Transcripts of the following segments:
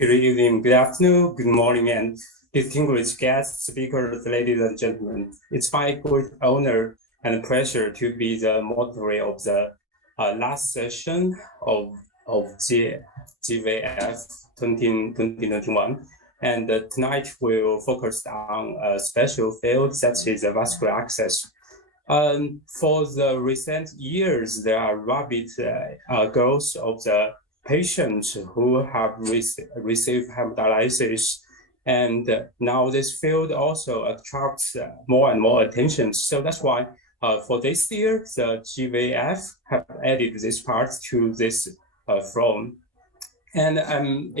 Good evening, good afternoon, good morning, and distinguished guests, speakers, ladies and gentlemen. It's my great honor and pleasure to be the moderator of the last session of GVF 2021. And tonight we'll focus on a special field that is vascular access. For the recent years, there are rapid growth of the patients who have received hemodialysis, and now this field also attracts more and more attention. So that's why for this year, the GVF have added this part to this forum. And I'm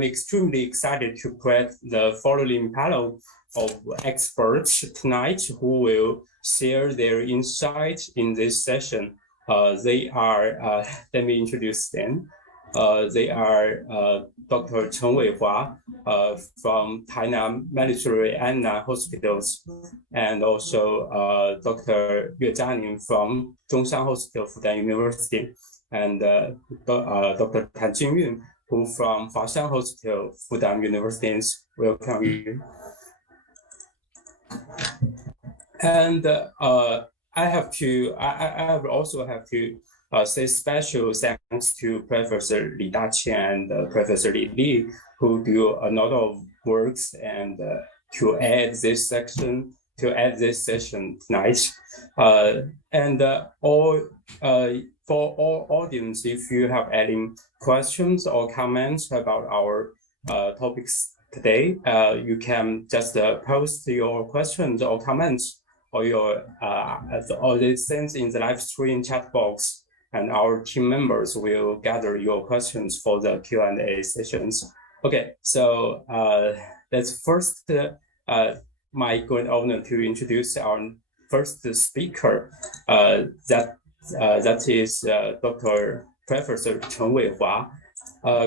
extremely excited to present the following panel of experts tonight who will share their insights in this session. They are, let me introduce them. They are Dr. Chen Weihua from Tainan Military Anna Hospitals, and also Dr. Yue Jianing from Zhongshan Hospital, Fudan University, and Dr. Tan Jingyun, who from Huaxiang Hospital, Fudan University. Welcome you. And I also have to say special thanks to Professor Li Daqian and Professor Li Li, who do a lot of works and to add this session tonight. For all audience, if you have any questions or comments about our topics today, you can just post your questions or comments or the sense in the live stream chat box, and our team members will gather your questions for the Q&A sessions. Okay, so that's first my great honor to introduce our first speaker. That is Dr. Professor Chen Weihua.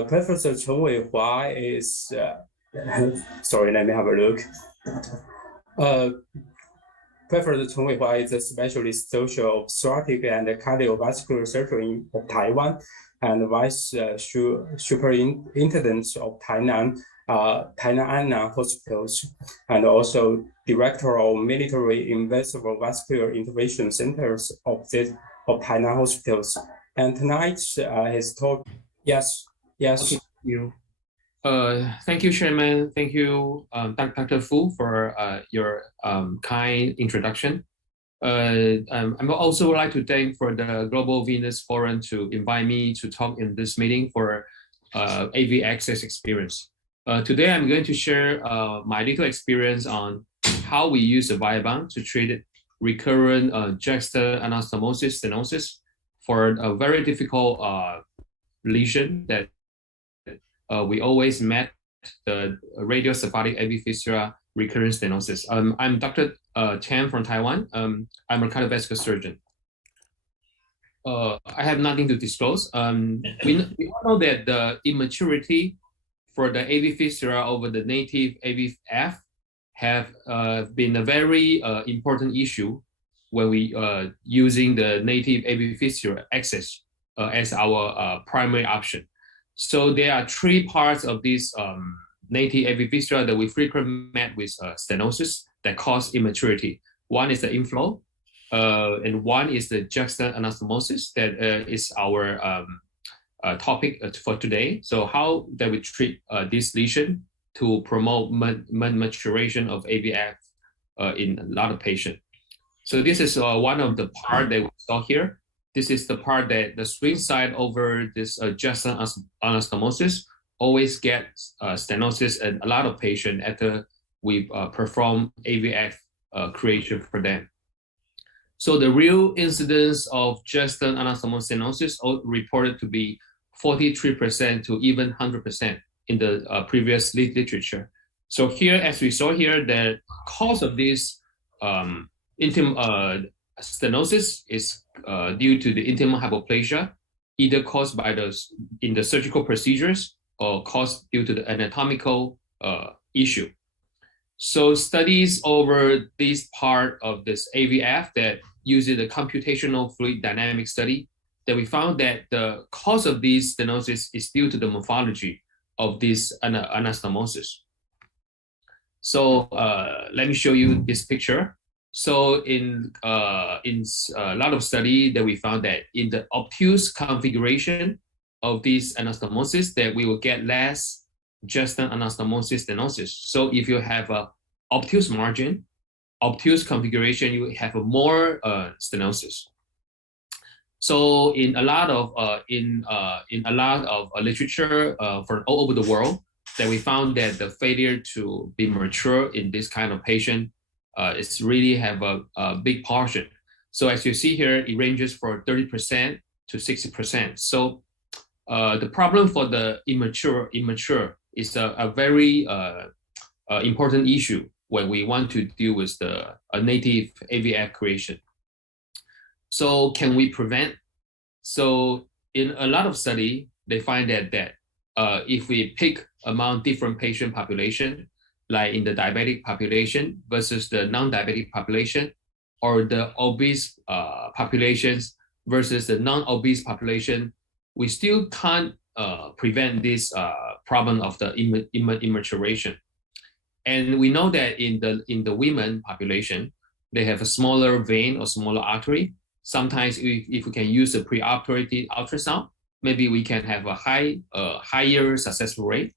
Professor Chen Weihua is sorry, let me have a look. Professor Chen Weihua is a specialist social obstetric and cardiovascular surgeon of Taiwan and vice superintendent of Tainan Anna Hospitals, and also director of military invasive vascular intervention centers of Tainan Hospitals. And tonight his talk, yes. Okay, thank you, Chairman. Thank you, Dr. Fu, for your kind introduction. I also would like to thank for the Global Venous Forum to invite me to talk in this meeting for AV access experience. Today, I'm going to share my little experience on how we use the Viabahn to treat recurrent juxta anastomosis stenosis for a very difficult lesion that we always met, the radiosephatic AV fistula recurrent stenosis. I'm Dr. Chen from Taiwan. I'm a cardiovascular surgeon. I have nothing to disclose. We all know that the immaturity for the AV fistula over the native AVF have been a very important issue when we using the native AV fistula access as our primary option. So there are three parts of this native AV fistula that we frequently met with stenosis that cause immaturity. One is the inflow, and one is the juxta anastomosis that is our topic for today. So how that we treat this lesion to promote maturation of AVF in a lot of patients. So this is one of the part that we saw here. This is the part that the swing side over this juxta anastomosis always gets stenosis in a lot of patients after we perform AVF creation for them. So the real incidence of juxta anastomosis stenosis reported to be 43% to even 100% in the previous literature. So here, as we saw here, the cause of this stenosis is due to the intimal hypoplasia, either caused by in the surgical procedures or caused due to the anatomical issue. So studies over this part of this AVF that uses the computational fluid dynamic study, that we found that the cause of this stenosis is due to the morphology of this anastomosis. So let me show you this picture. So in a lot of study that we found that in the obtuse configuration of this anastomosis, that we will get less gestal anastomosis stenosis. So if you have a obtuse margin, obtuse configuration, you have a more stenosis. So in a lot of literature from all over the world, that we found that the failure to be mature in this kind of patient is really have a big portion. So as you see here, it ranges from 30% to 60%. So the problem for the immature is a very important issue when we want to deal with the native AVF creation. So can we prevent? So in a lot of study, they find that if we pick among different patient population, like in the diabetic population versus the non-diabetic population, or the obese populations versus the non-obese population, we still can't prevent this problem of the immaturation. And we know that in the women population, they have a smaller vein or smaller artery. Sometimes if we can use a preoperative ultrasound, maybe we can have a higher successful rate.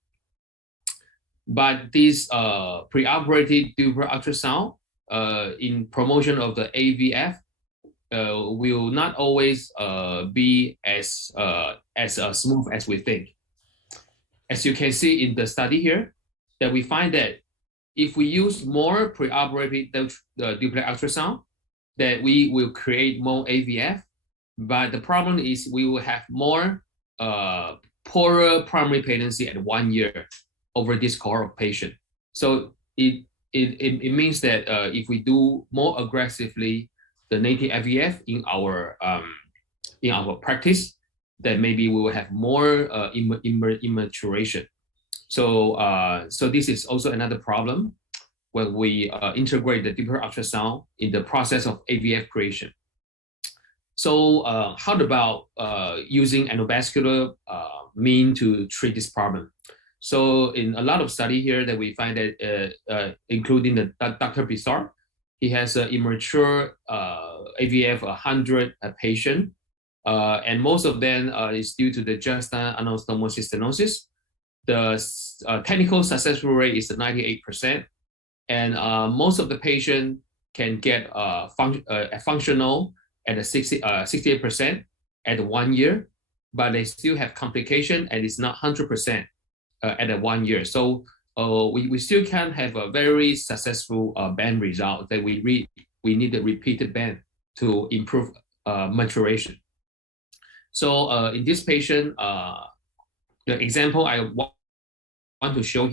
But this preoperative Doppler ultrasound in promotion of the AVF will not always be as smooth as we think. As you can see in the study here, that we find that if we use more preoperative Doppler ultrasound, that we will create more AVF. But the problem is we will have more poorer primary patency at 1 year over this cohort of patient. So it means that if we do more aggressively the native IVF in our practice, then maybe we will have more immaturation. So this is also another problem when we integrate the Doppler ultrasound in the process of AVF creation. So how about using endovascular mean to treat this problem? So in a lot of study here that we find that, including the Dr. Bizarre, he has an immature AVF 100 patient, and most of them is due to the gestal anastomosis stenosis. The technical successful rate is 98%, and most of the patient can get functional at a 68% at 1 year, but they still have complication and it's not 100% at a 1 year. So we still can have a very successful band result that we need a repeated band to improve maturation. So in this patient, the example I want to show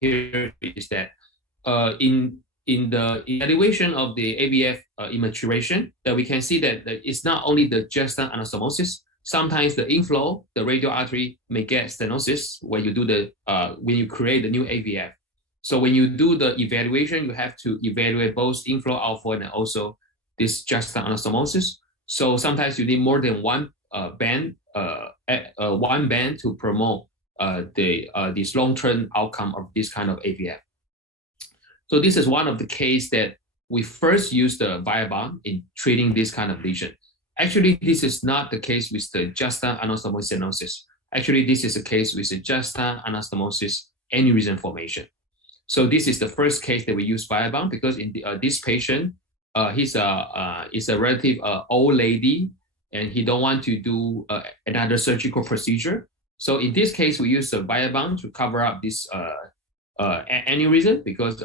here is that in the evaluation of the AVF immaturation, that we can see that it's not only the gestal anastomosis. Sometimes the inflow, the radial artery may get stenosis when you do when you create the new AVF. So when you do the evaluation, you have to evaluate both inflow, outflow, and also this gestal anastomosis. So sometimes you need more than one band to promote this long-term outcome of this kind of AVF. So this is one of the case that we first use the Viabond in treating this kind of lesion. Actually, this is not the case with the gestal anastomosis stenosis. Actually, this is a case with the gestal anastomosis aneurysm formation. So this is the first case that we use Viabond because in this patient, is a relative old lady, and he don't want to do another surgical procedure. So in this case, we use the Viabond to cover up this aneurysm because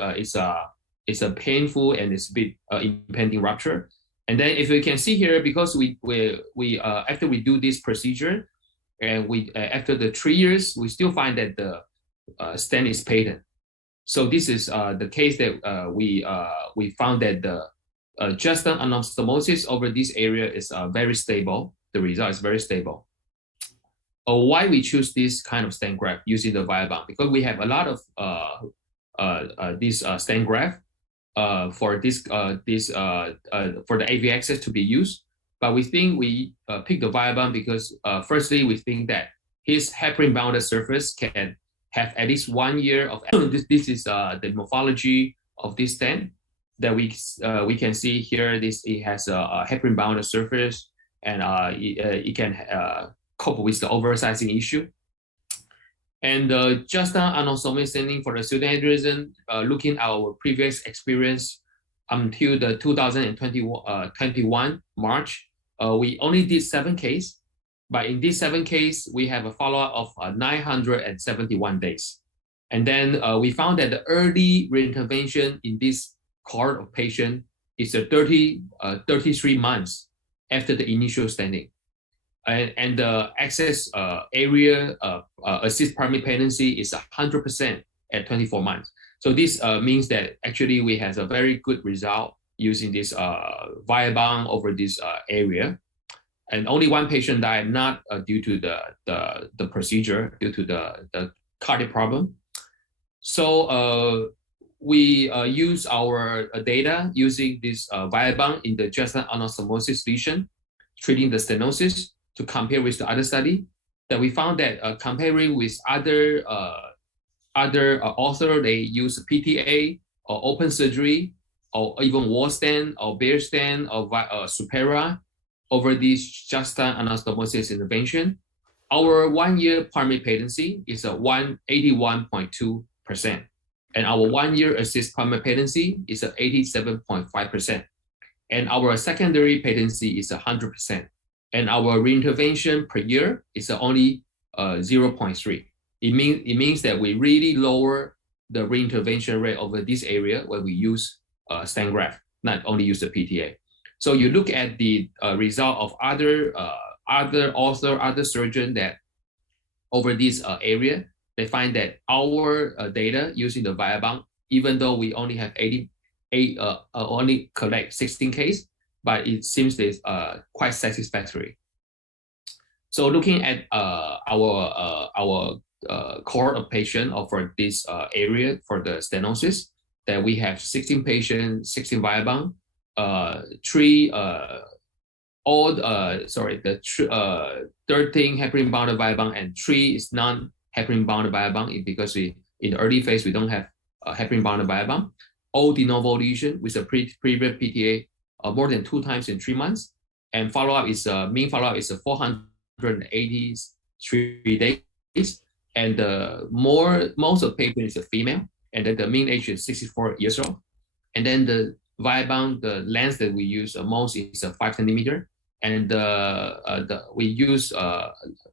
it's a painful and it's a bit impending rupture. And then if you can see here, because we after we do this procedure, and after the 3 years, we still find that the stent is patent. So this is the case that we found that the gestal anastomosis over this area is very stable. The result is very stable. Why we choose this kind of stent graft using the Viabond? Because we have a lot of this stent graft for the AV access to be used, but we think we pick the Viabond because firstly we think that his heparin bounded surface can have at least 1 year of this is the morphology of this stent that we can see here. It has a heparin bound surface, and it can cope with the oversizing issue. And just understanding for the pseudoaneurysm, looking at our previous experience until the 2021 March, we only did 7 cases. But in these 7 cases, we have a follow-up of 971 days. And then we found that the early reintervention in this cohort of patient is 33 months after the initial stenting. And the access area assist primary patency is 100% at 24 months. So this means that actually we have a very good result using this Viabang over this area. And only 1 patient died, not due to the procedure, due to the cardiac problem. So we use our data using this Viabang in the just anastomosis lesion, treating the stenosis, to compare with the other study. That we found that comparing with other author, they use PTA or open surgery or even wall stent or bare stent or Supera over this just anastomosis intervention. Our 1 year primary patency is 81.2%, and our 1 year assist primary patency is 87.5%, and our secondary patency is 100%, and our reintervention per year is only 0.3. It means that we really lower the reintervention rate over this area when we use stent graft, not only use the PTA. So you look at the result of other surgeon that over this area, they find that our data using the Viabang, even though we only have only collect 16 cases, but it seems it's quite satisfactory. So looking at our cohort of patients for this area for the stenosis, that we have 16 patients, 16 Viabang, 13 heparin bound Viabang, and 3 is non-heparin bound Viabang, because in the early phase we don't have heparin bound Viabang. All de novo lesion with a previous PTA more than 2 times in 3 months, and follow-up is mean follow-up is 483 days, and most of the patient is a female, and then the mean age is 64 years old, and then the Viabang, the length that we use most is 5 centimeter, and we use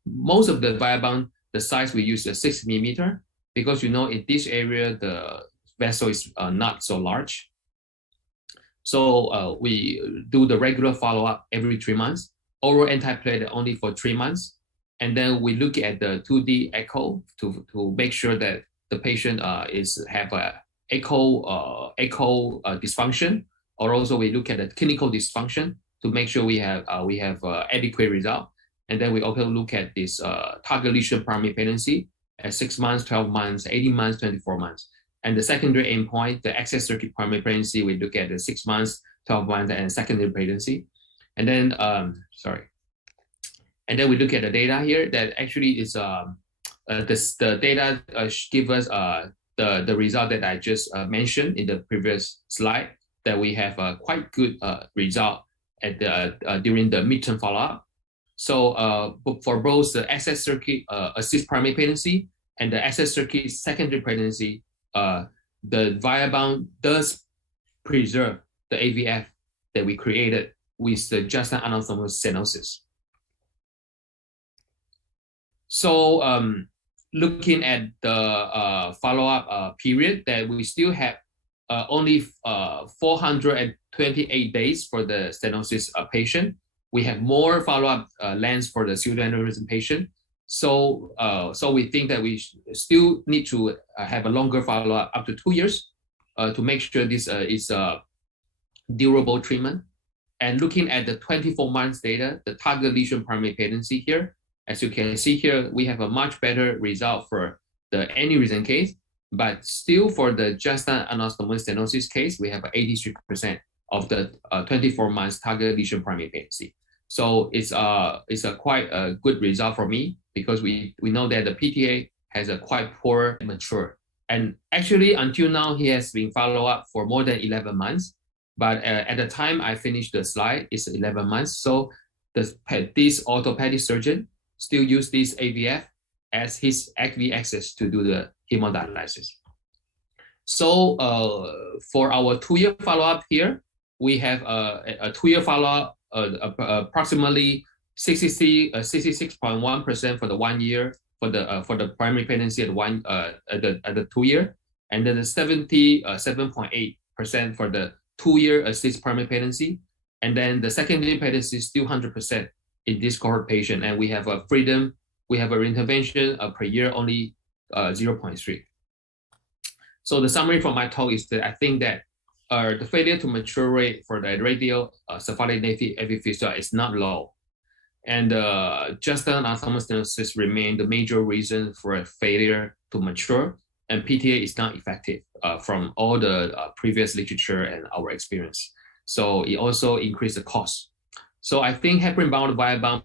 most of the Viabang, the size we use is 6 millimeter, because in this area the vessel is not so large. So we do the regular follow-up every 3 months, oral antiplatelet only for 3 months, and then we look at the 2D echo to make sure that the patient have a echo dysfunction, or also we look at the clinical dysfunction to make sure we have adequate result. And then we also look at this target lesion primary patency at 6 months, 12 months, 18 months, 24 months. And the secondary endpoint, the access circuit primary patency, we look at the 6 months, 12 months, and secondary patency. And then, and then we look at the data here that actually is the data give us the result that I just mentioned in the previous slide, that we have a quite good result at during the midterm follow-up. So for both the access circuit assist primary patency and the access circuit secondary patency, the Viabang does preserve the AVF that we created with the just anastomosis stenosis. So looking at the follow-up period, that we still have only 428 days for the stenosis patient. We have more follow-up lengths for the pseudoaneurysm patient. So we think that we still need to have a longer follow-up up to 2 years to make sure this is a durable treatment. And looking at the 24 months data, the target lesion primary patency here, as you can see here, we have a much better result for the aneurysm case, but still for the just anastomosis stenosis case, we have 83% of the 24 months target lesion primary patency. So it's a quite a good result for me, because we know that the PTA has a quite poor mature. And actually, until now, he has been followed up for more than 11 months. But at the time I finished the slide, it's 11 months. So this orthopedic surgeon still use this AVF as his active access to do the hemodialysis. So for our 2-year follow-up here, we have a 2-year follow-up, approximately 66.1% for the 1 year for the primary patency at the 2-year, and then the 77.8% for the 2-year assist primary patency, and then the secondary patency is still 100% in this cohort patient, and we have a freedom, we have an intervention per year only 0.3. So the summary from my talk is that I think that the failure to mature rate for the radial cephalic AV fistula is not low. And just autonomous stenosis remain the major reason for a failure to mature, and PTA is not effective from all the previous literature and our experience. So it also increased the cost. So I think heparin-bound Viabahn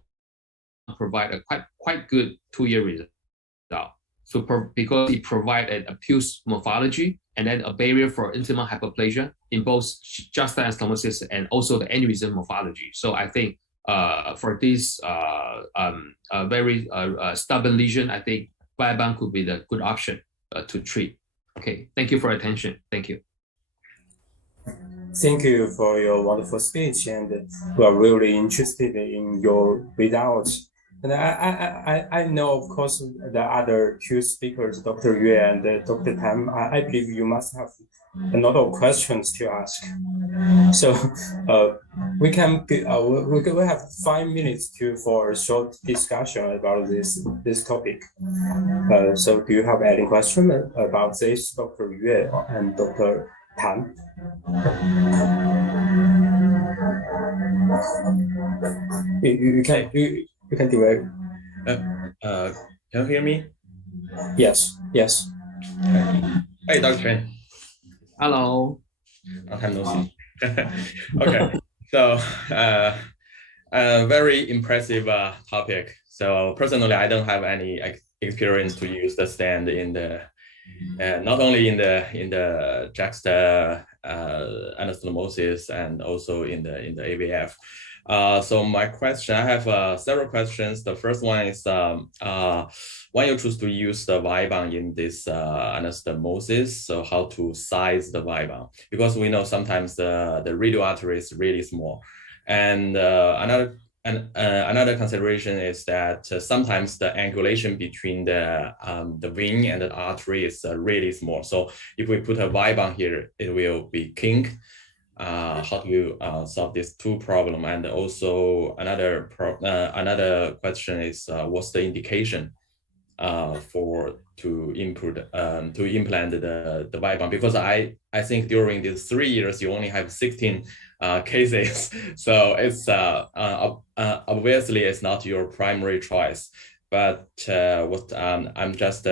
provide a quite good 2-year result. So because it provided a pulse morphology and then a barrier for intimal hyperplasia in both juxta anastomosis and also the aneurysm morphology. So I think for this very stubborn lesion, I think Viabahn could be the good option to treat. Okay, thank you for your attention. Thank you. Thank you for your wonderful speech, and we are really interested in your results. And I know, of course, the other two speakers, Dr. Yue and Dr. Tam, I believe you must have a lot of questions to ask. So we have 5 minutes for a short discussion about this topic. So do you have any question about this, Dr. Yue and Dr. Tan? You can do it. Can you hear me? Yes. Hey, Dr. Chen. Hello. Long time no see. Okay, so very impressive topic. So personally, I don't have any experience to use the stand in the not only in the juxta anastomosis and also in the AVF. So my question, I have several questions. The first one is why you choose to use the Viabahn in this anastomosis? So how to size the Viabahn? Because we know sometimes the radial artery is really small, and another consideration is that sometimes the angulation between the vein and the artery is really small. So if we put a Viabahn here, it will be kink. How do you solve these two problems? And also another question is what's the indication to implant the Viabahn? Because I think during these 3 years you only have 16 cases, so it's obviously it's not your primary choice. But what I'm just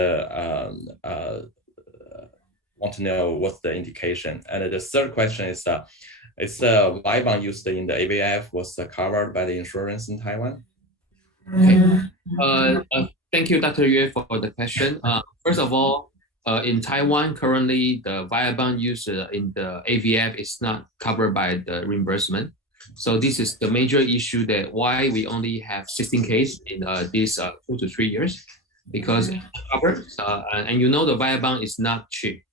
want to know what's the indication. And the third question is the Viabahn used in the AVF was covered by the insurance in Taiwan? Okay. Thank you, Dr. Yue, for the question. First of all, in Taiwan, currently the Viabahn used in the AVF is not covered by the reimbursement. So this is the major issue that why we only have 16 cases in these 2 to 3 years, because it's covered. And you know the Viabahn is not cheap.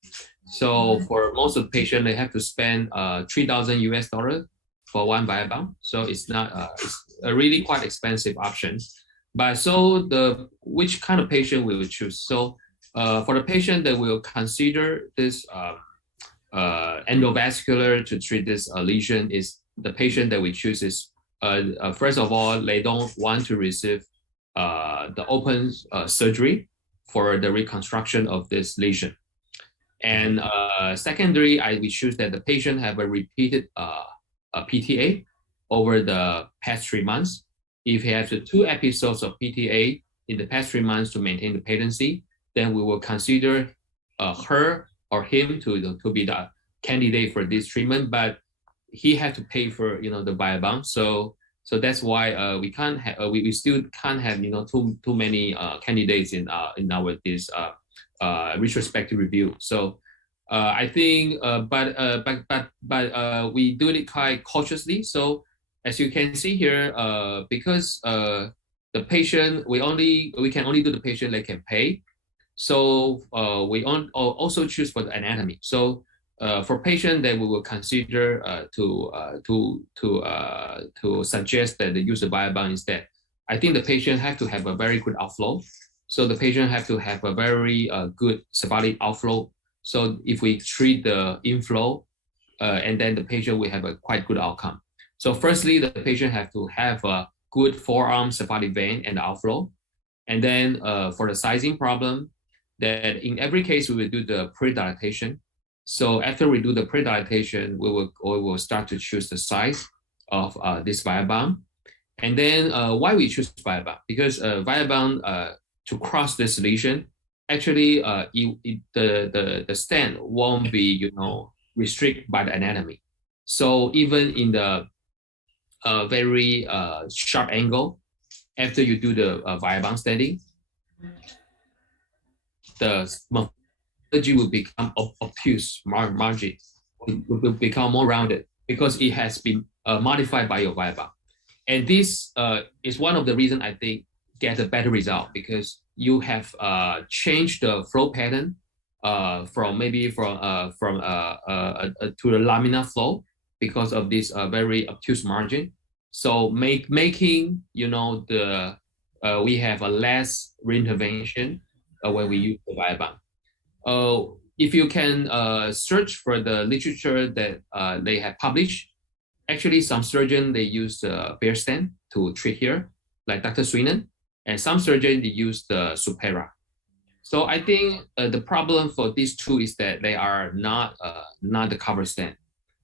So for most of the patients, they have to spend $3,000 for one Viabahn. So it's not it's a really quite expensive option. But so which kind of patient we will choose? So for the patient that will consider this endovascular to treat this lesion is the patient that we choose is first of all, they don't want to receive the open surgery for the reconstruction of this lesion. And secondary, we choose that the patient have a repeated PTA over the past 3 months. If he has 2 episodes of PTA in the past 3 months to maintain the patency, then we will consider her or him to be the candidate for this treatment. But he had to pay for the Viabahn. So So that's why we can't have we still can't have too many candidates in our this retrospective review. So I think but we do it quite cautiously. So as you can see here, because the patient we can only do the patient that can pay. So we also choose for the anatomy. So for patient that we will consider to suggest that they use the Viabahn instead. I think the patient have to have a very good outflow. So the patient have to have a very good cephalic outflow. So if we treat the inflow, and then the patient will have a quite good outcome. So firstly, the patient have to have a good forearm cephalic vein and outflow. And then for the sizing problem, that in every case we will do the pre-dilatation. So after we do the pre-dilatation, we will start to choose the size of this Viabahn. And then why we choose Viabahn? Because Viabahn to cross this lesion, actually the stent won't be restricted by the anatomy. So even in the very sharp angle, after you do the Viabahn stenting, the morphology will become obtuse margin. It will become more rounded because it has been modified by your Viabahn. And this is one of the reasons I think get a better result, because you have changed the flow pattern from to the laminar flow because of this very obtuse margin. So making we have a less reintervention when we use the Viabahn. If you can search for the literature that they have published, actually some surgeons they use the bear stent to treat here, like Dr. Sweenan, and some surgeons they use the Supera. So I think the problem for these two is that they are not the cover stent.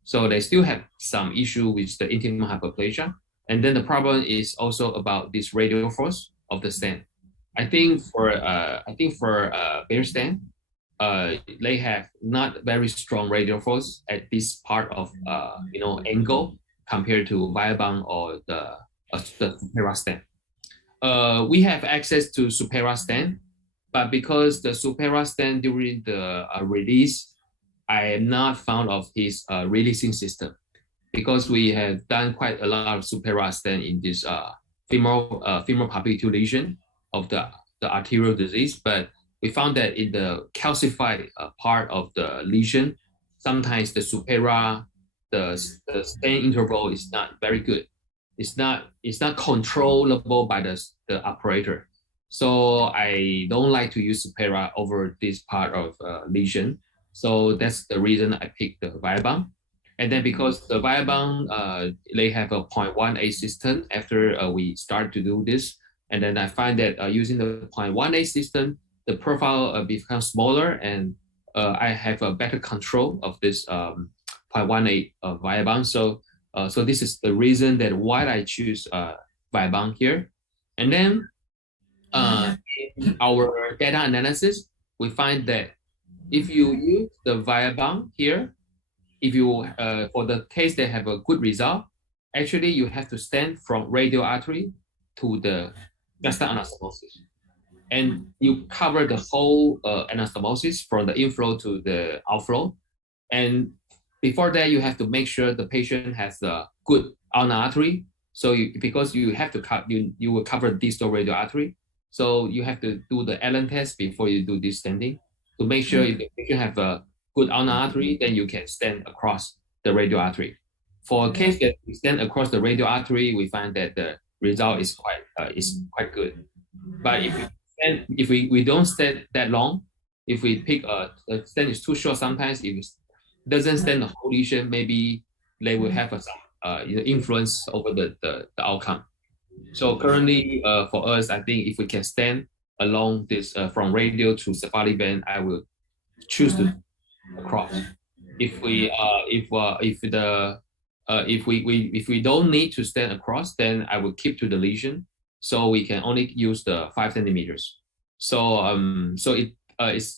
So they still have some issue with the intimal hyperplasia. And then the problem is also about this radial force of the stent. I think for bear stent, they have not very strong radial force at this part of angle compared to Viabahn or the Supera stent. We have access to Supera stent, but because the Supera stent during the release, I am not fond of his releasing system, because we have done quite a lot of Supera stent in this femoral popliteal lesion of the arterial disease, but we found that in the calcified part of the lesion, sometimes the Supera, the stent interval is not very good. It's not controllable by the operator. So I don't like to use Supera over this part of lesion. So that's the reason I picked the Viabahn. And then because the Viabahn, they have a 0.18 system after we start to do this. And then I find that using the 0.18 system, the profile becomes smaller, and I have a better control of this 0.18 Viabahn. So this is the reason that why I choose Viabahn here. And then in our data analysis, we find that if you use the Viabahn here, if you for the case that have a good result, actually you have to stent from radial artery to the juxta anastomosis, and you cover the whole anastomosis from the inflow to the outflow. And before that, you have to make sure the patient has a good ulnar artery. So because you have to you will cover distal radial artery, so you have to do the Allen test before you do this stenting to make sure if the patient have a good ulnar artery, then you can stent across the radial artery. For a case that we stent across the radial artery, we find that the result is quite good. But if we don't stent that long, if we pick the stent is too short, sometimes if it doesn't stent the whole lesion, maybe they will have some influence over the outcome. So currently for us, I think if we can stent along this from radial to cephalic vein, I will choose to across. If we don't need to stent across, then I will keep to the lesion, so we can only use the 5 centimeters. So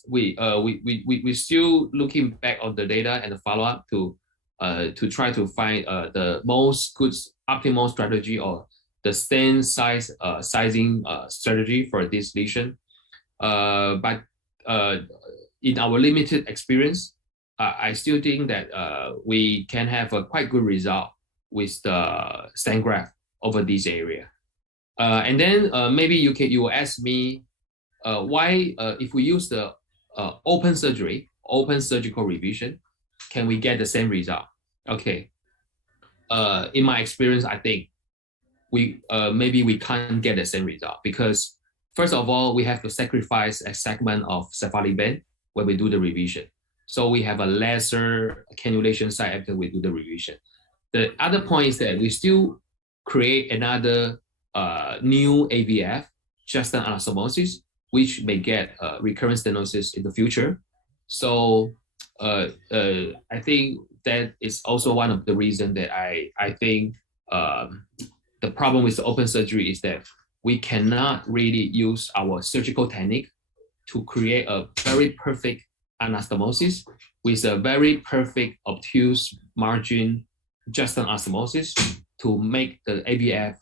we still looking back on the data and the follow up to to try to find the most good optimal strategy or the stent size sizing strategy for this lesion. But in our limited experience, I still think that we can have a quite good result with the stent graft over this area. And then maybe you will ask me why if we use the open surgery, open surgical revision, can we get the same result? Okay. In my experience, I think we maybe we can't get the same result because first of all, we have to sacrifice a segment of cephalic vein when we do the revision. So we have a lesser cannulation site after we do the revision. The other point is that we still create another new AVF, just an anastomosis, which may get recurrent stenosis in the future. So I think that is also one of the reasons that I think the problem with the open surgery is that we cannot really use our surgical technique to create a very perfect anastomosis with a very perfect obtuse margin just an anastomosis to make the AVF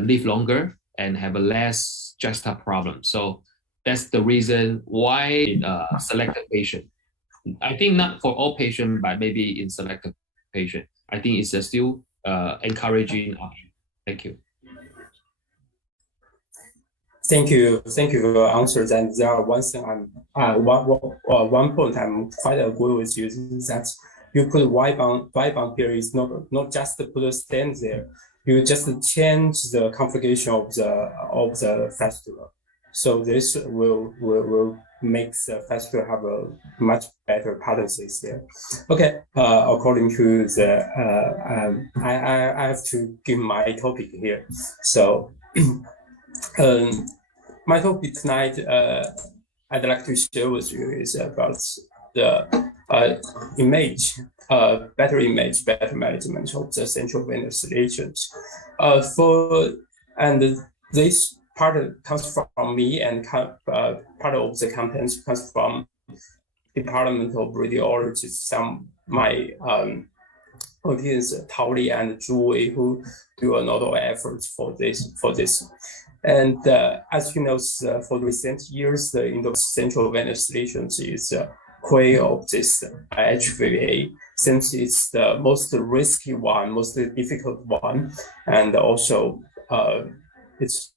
live longer and have a less juxta problem. So that's the reason why in selected patient, I think not for all patients, but maybe in selected patient, I think it's still encouraging option. Thank you. Thank you for your answers. And there are one thing one point I'm quite agree with you is that you put Y-bond here is not just to put a stent there. You just change the configuration of the fistula. So this will make the fistula have a much better patencies there. Okay, according to the I have to give my topic here. So my topic tonight I'd like to share with you is about the image, better management of the central venous lesions. And this part comes from me, and part of the content comes from Department of Radiology. Some my audience, Taoli and Zhu, who do a lot of efforts for this. And as you know, for recent years, the central venous lesions is core of this HVA, since it's the most risky one, most difficult one, and also it's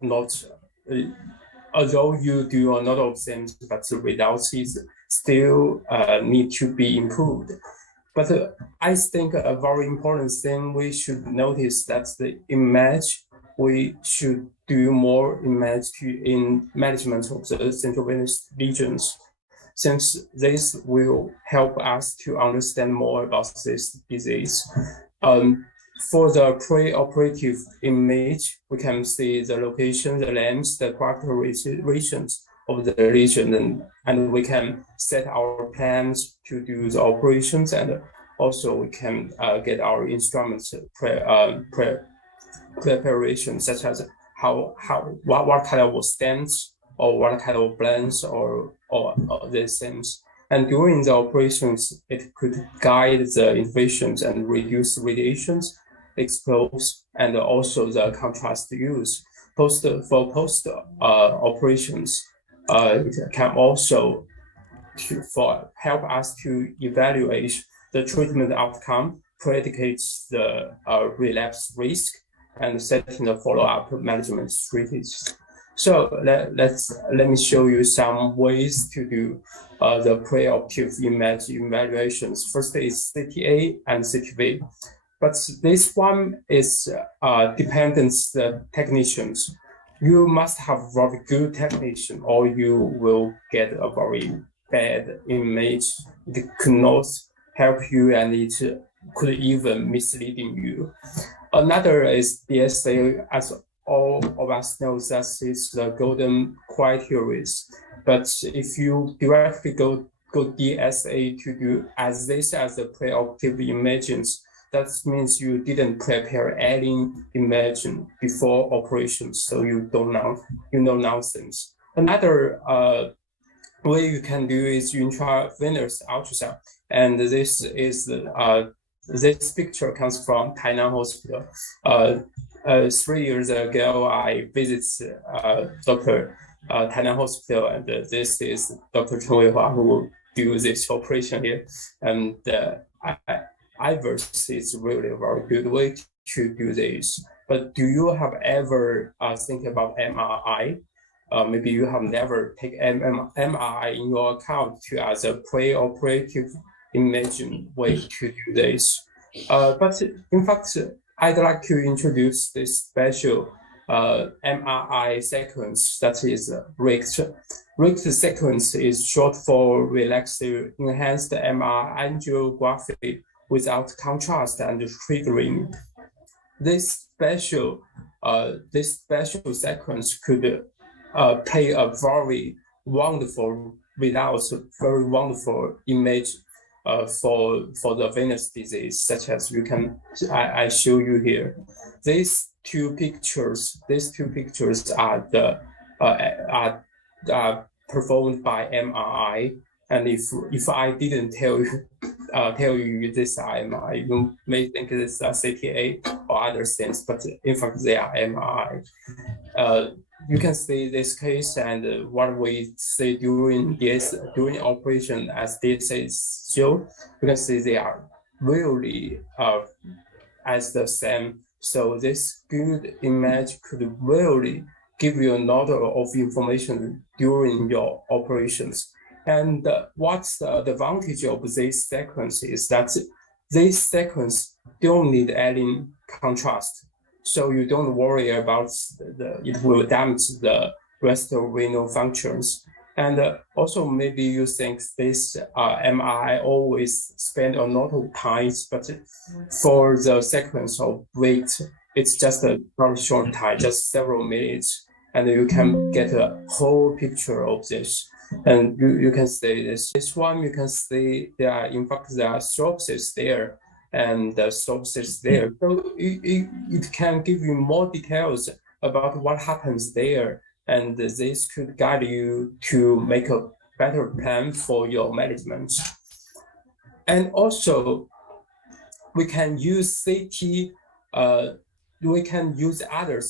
not. Although you do a lot of things, but the results is still need to be improved. But I think a very important thing we should notice that the image, we should do more image in management of the central venous lesions, since this will help us to understand more about this disease. For the pre-operative image, we can see the location, the length, the characterizations of the lesion, and we can set our plans to do the operations, and also we can get our instruments preparation, such as what kind of stents or what kind of blends or these things. And during the operations, it could guide the invasions and reduce radiations, expose, and also the contrast use. Post operations can also help us to evaluate the treatment outcome, predicates the relapse risk, and setting the follow-up management strategies. So let me show you some ways to do the pre-operative image evaluations. First is CTA and CTV, but this one is dependent the technicians. You must have very good technician, or you will get a very bad image. It could not help you, and it could even misleading you. Another is DSA, as all of us know, that is the golden criteria. But if you directly go DSA to do as the pre-operative images, that means you didn't prepare any image before operations, so you know nonsense. Another way you can do is intravenous ultrasound. And this picture comes from Tainan Hospital. 3 years ago, I visited Dr. Tainan Hospital, and this is Dr. Chen Weihua who do this operation here. And IVERS is really a very good way to do this. But do you have ever think about MRI? Maybe you have never taken MRI in your account as a pre-operative imaging way to do this. But in fact, I'd like to introduce this special MRI sequence that is RICT. RICT sequence is short for Relaxed Enhanced MR Angiography without contrast and triggering. This special sequence could play a very wonderful results, very wonderful image for the venous disease, such as I show you here. These two pictures are performed by MRI, and if I didn't tell you this MRI, you may think it's a CTA or other things, but in fact they are MRI. You can see this case and what we see during operation as this is shown. You can see they are really as the same. So this good image could really give you a lot of information during your operations. And what's the advantage of this sequence is that this sequence don't need any contrast. So you don't worry about it will damage the rest of renal functions. And also maybe you think this MRI always spend a lot of time, but for the sequence of weight, it's just a very short time, just several minutes, and you can get a whole picture of this. And you can see this one, you can see there are sources there and the sources there. So it can give you more details about what happens there. And this could guide you to make a better plan for your management. And also, we can use CT, we can use other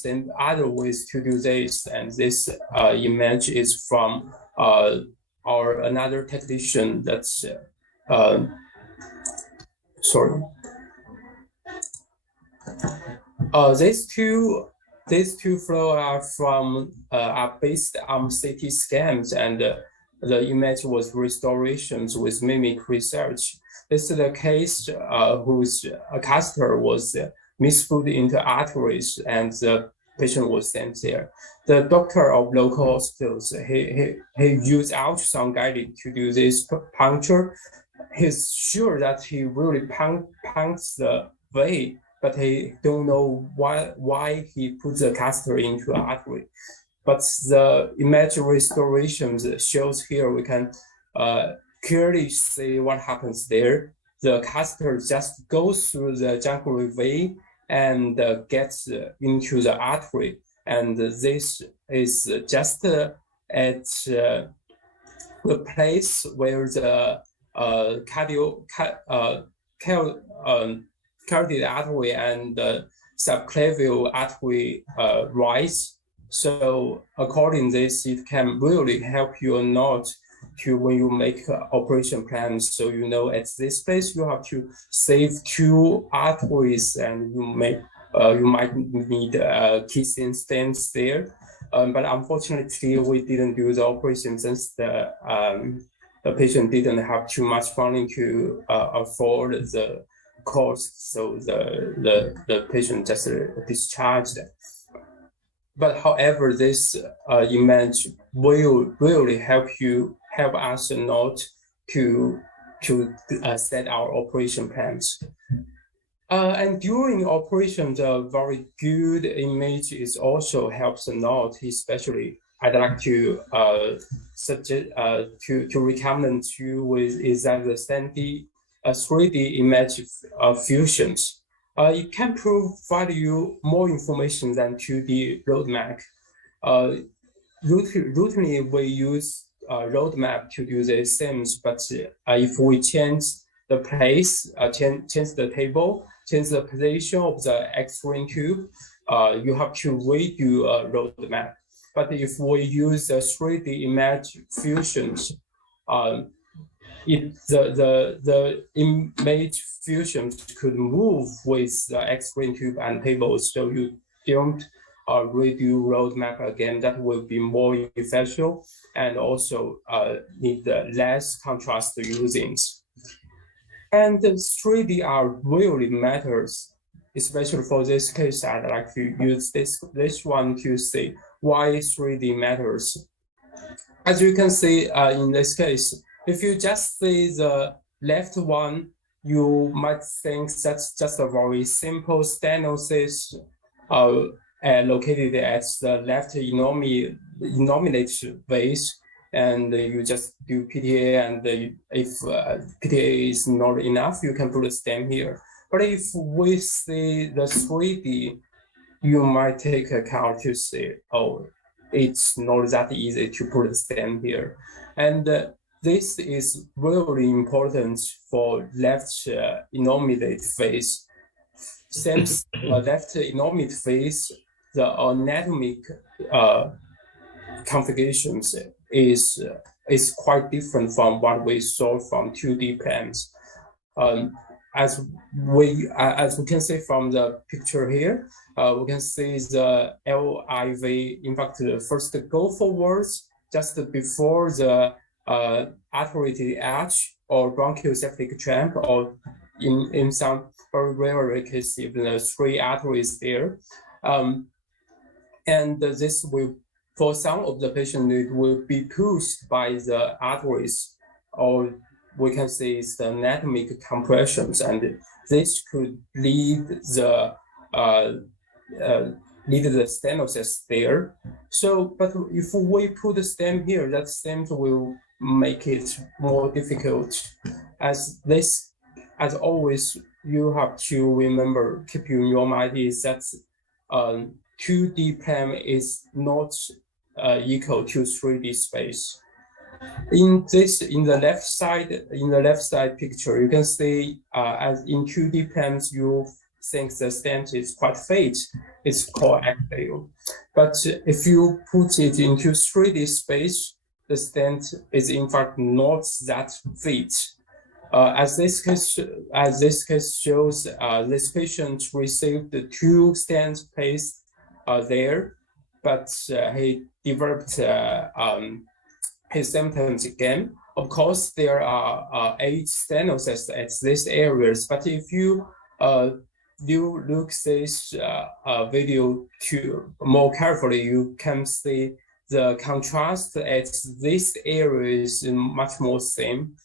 ways to do this. And this image is from another technician that's, sorry. These two flows are based on CT scans, and the image was restorations with mimic research. This is the case whose catheter was misfilled into arteries, and the patient was sent there. The doctor of local hospitals, he used ultrasound guided to do this puncture. He's sure that he really punctured the vein, but he don't know why he put the catheter into the artery. But the image restorations shows here, we can clearly see what happens there. The catheter just goes through the jugular vein and gets into the artery. And this is just at the place where the carotid artery and subclavian artery rise. So according to this, it can really help you a lot to when you make operation plans. So you know at this place you have to save 2 arteries, and you might need kissing stents there. But unfortunately, we didn't do the operation since the patient didn't have too much money to afford the cost, so the patient just discharged. But however, this image will really help us a lot to set our operation plans. And during operations, a very good image is also helps a lot. Especially, I'd like to suggest to recommend you with is that the 3D image fusions. It can provide you more information than 2D roadmap. Routinely, we use roadmap to do these things, but if we change the place, change the table, change the position of the X-ray tube, you have to redo a roadmap. But if we use the 3D image fusions, the image fusions could move with the X-ray tube and tables, so you don't redo roadmap again. That will be more efficient and also need less contrast using. And 3DR really matters, especially for this case. I'd like to use this one to see why 3D matters. As you can see in this case, if you just see the left one, you might think that's just a very simple stenosis located at the left innominate base, and you just do PTA, and if PTA is not enough, you can put a stem here. But if we see the 3D, you might take account to say, oh, it's not that easy to put a stem here. And this is really important for left innominate phase. Since left innominate phase, the anatomic configurations is quite different from what we saw from 2D plans. As we can see from the picture here, we can see the LIV, in fact, first go forwards just before the arterial arch or bronchial septic tramp, or in some very rare cases, even the 3 arteries there. And this will, for some of the patients, it will be pushed by the arteries, or we can say it's the anatomic compressions, and this could lead the stenosis there. So, but if we put the stem here, that stem will make it more difficult. As always, you have to remember, keep in your mind is that 2D plan is not equal to 3D space. In the left side picture, you can see as in 2D plans, you think the stent is quite fat. It's called axial. But if you put it into 3D space, the stent is in fact not that fit. As this case shows, this patient received 2 stents placed there, but he developed his symptoms again. Of course, there are 8 stenosis at these areas, but if you look this video more carefully, you can see the contrast at this area is much more same.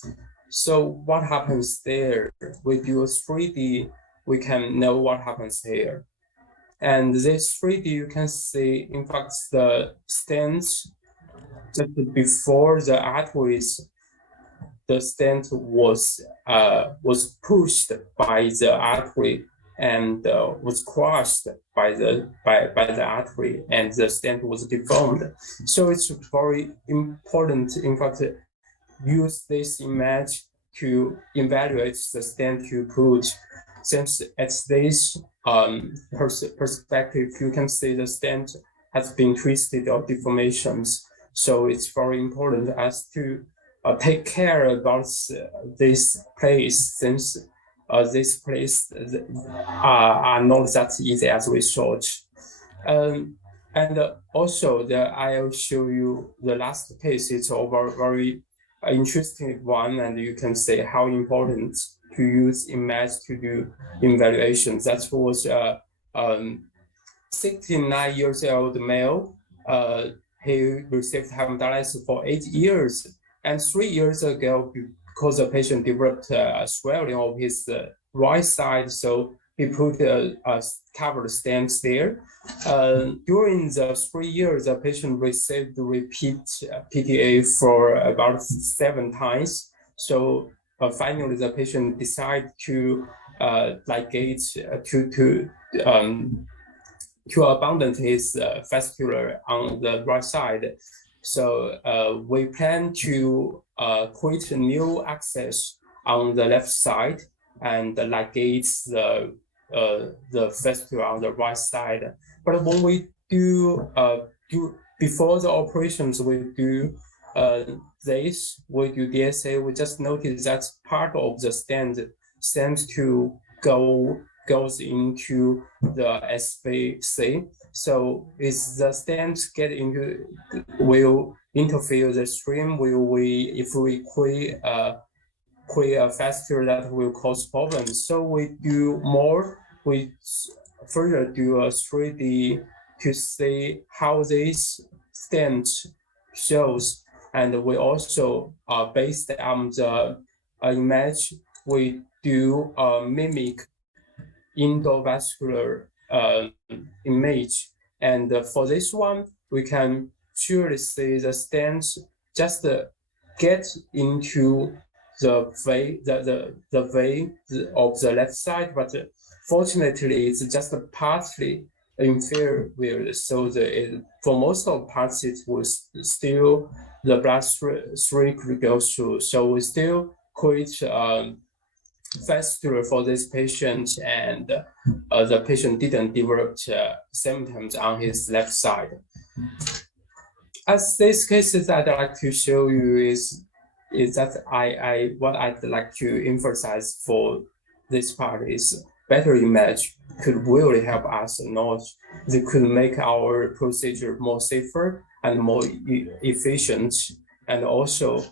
So what happens there? With your 3D, we can know what happens here. And this 3D, you can see, in fact, the stents just before the arteries, the stent was pushed by the artery and was crushed by the artery, and the stent was deformed. So it's very important, in fact, use this image to evaluate the stent you put. Since at this perspective, you can see the stent has been twisted or deformations. So it's very important as to take care about this place, since this place are not that easy as we thought. And also, I'll show you the last case. It's a very interesting one, and you can see how important to use image to do evaluation. That was 69 years old male. He received hemodialysis for 8 years, and 3 years ago, because the patient developed swelling of his right side, so he put a covered stent there. During the 3 years, the patient received repeat PTA for about 7 times. So finally, the patient decided to ligate to abandon his vascular on the right side. So we plan to create a new access on the left side and ligates the fistula on the right side. But when we do before the operations, we do this, we do DSA, we just notice that part of the stent seems to goes into the SVC. So is the stent get into, will interfere the stream? Will we, if we create a fistula, that will cause problems? So we do more, we further do a 3D to see how this stent shows. And we also, based on the image, we do mimic endovascular image. And for this one, we can surely see the stent just get into the vein of the left side, but fortunately, it's just partly inferior. So for most of parts, it was still the blood stream could go through. So we still create fistula for this patient, and the patient didn't develop symptoms on his left side. As these cases I'd like to show you is that what I'd like to emphasize for this part is better image could really help us not, they could make our procedure more safer and more efficient. And also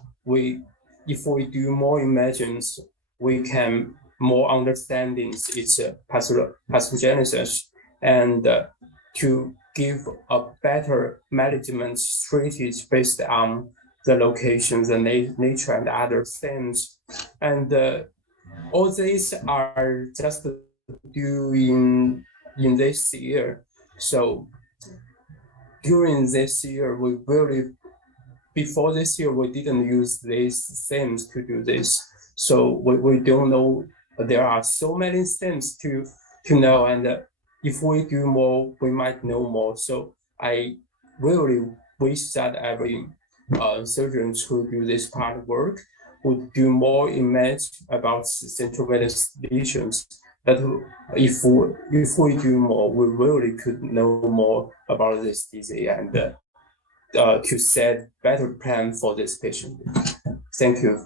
if we do more images, we can more understanding its pathogenesis, and to give a better management strategy based on the location, the nature, and other things. And all these are just doing in this year. So during this year, we really, before this year, we didn't use these things to do this. So we don't know, there are so many things to know, and if we do more, we might know more. So I really wish that every surgeons who do this part of work would do more image about central venous lesions. But if we do more, we really could know more about this disease and to set better plan for this patient. Thank you.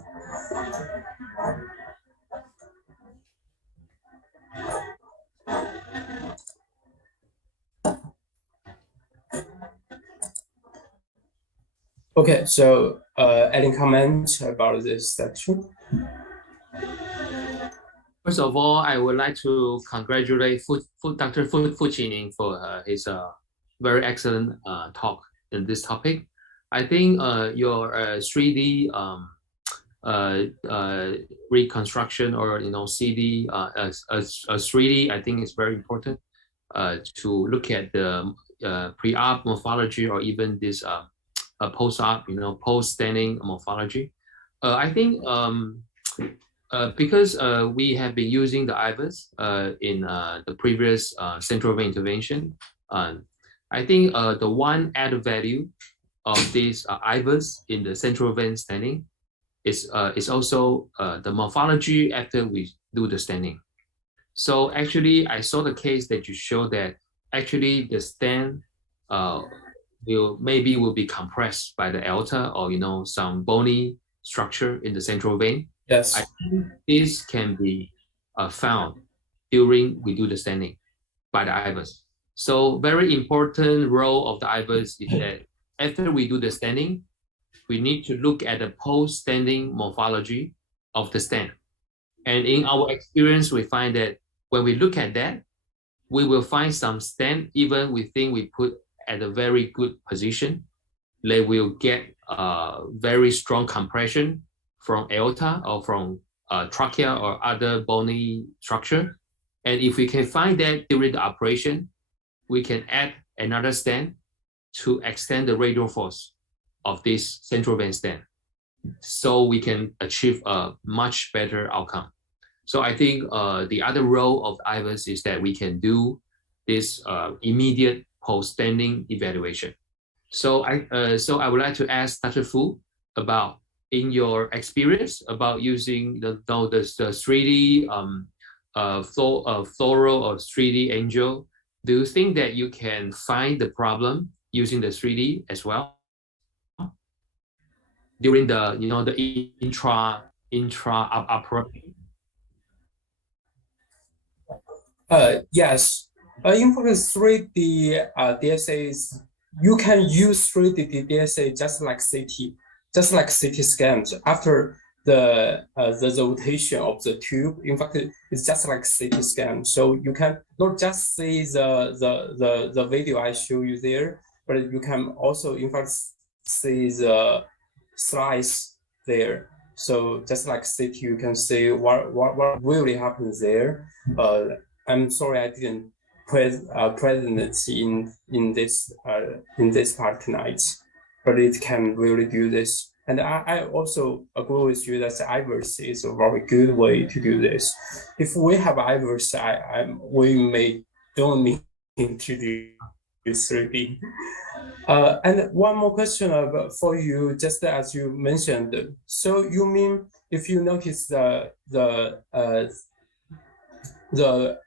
Okay, so any comments about this section? First of all, I would like to congratulate Dr. Fu Jining for his very excellent talk in this topic. I think your 3D reconstruction, or CD as 3D, I think is very important to look at the pre-op morphology, or even this post-op, post-standing morphology. I think because we have been using the IVUS in the previous central vein intervention, I think the one added value of this IVUS in the central vein standing is also the morphology after we do the standing. So actually, I saw the case that you showed that actually the stent will be compressed by the aorta, or some bony structure in the central vein. Yes. I think this can be found during we do the standing by the IVUS. So very important role of the IVUS is that after we do the standing, we need to look at the post-standing morphology of the stent. And in our experience, we find that when we look at that, we will find some stent, even we think we put at a very good position, they will get very strong compression from aorta or from trachea or other bony structure. And if we can find that during the operation, we can add another stent to extend the radial force of this central vein stent, so we can achieve a much better outcome. So I think the other role of IVUS is that we can do this immediate post-standing evaluation. So I would like to ask Dr. Fu about in your experience about using the 3D floral or 3D angel, do you think that you can find the problem using the 3D as well during the the intra approach? Yes. In fact, 3D DSAs, you can use 3D DSA just like CT scans after the rotation of the tube. In fact, it's just like CT scan. So you can not just see the video I show you there, but you can also in fact see the slice there. So just like CT, you can see what really happens there. I'm sorry I didn't present in this part tonight, but it can really do this. And I also agree with you that IVERS is a very good way to do this. If we have IVERS, we don't need to do 3D. And one more question for you, just as you mentioned. So you mean if you notice the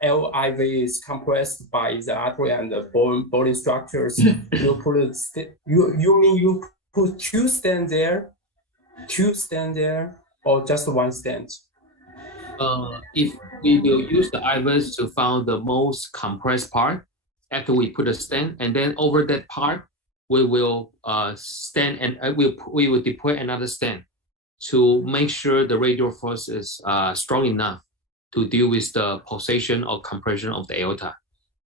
LIV is compressed by the artery and the bone structures, you put two stand there, or just one stand? If we will use the IVERS to find the most compressed part after we put a stent, and then over that part, we will stand and we will deploy another stent to make sure the radial force is strong enough to deal with the pulsation or compression of the aorta.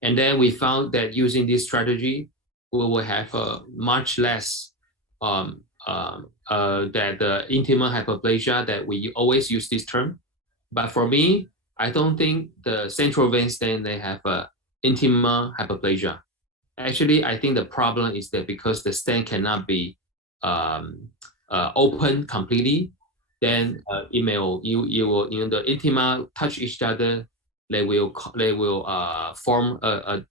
And then we found that using this strategy, we will have much less that the intima hyperplasia that we always use this term. But for me, I don't think the central vein stent, they have intima hyperplasia. Actually, I think the problem is that because the stent cannot be open completely, then the intima touch each other. They will form the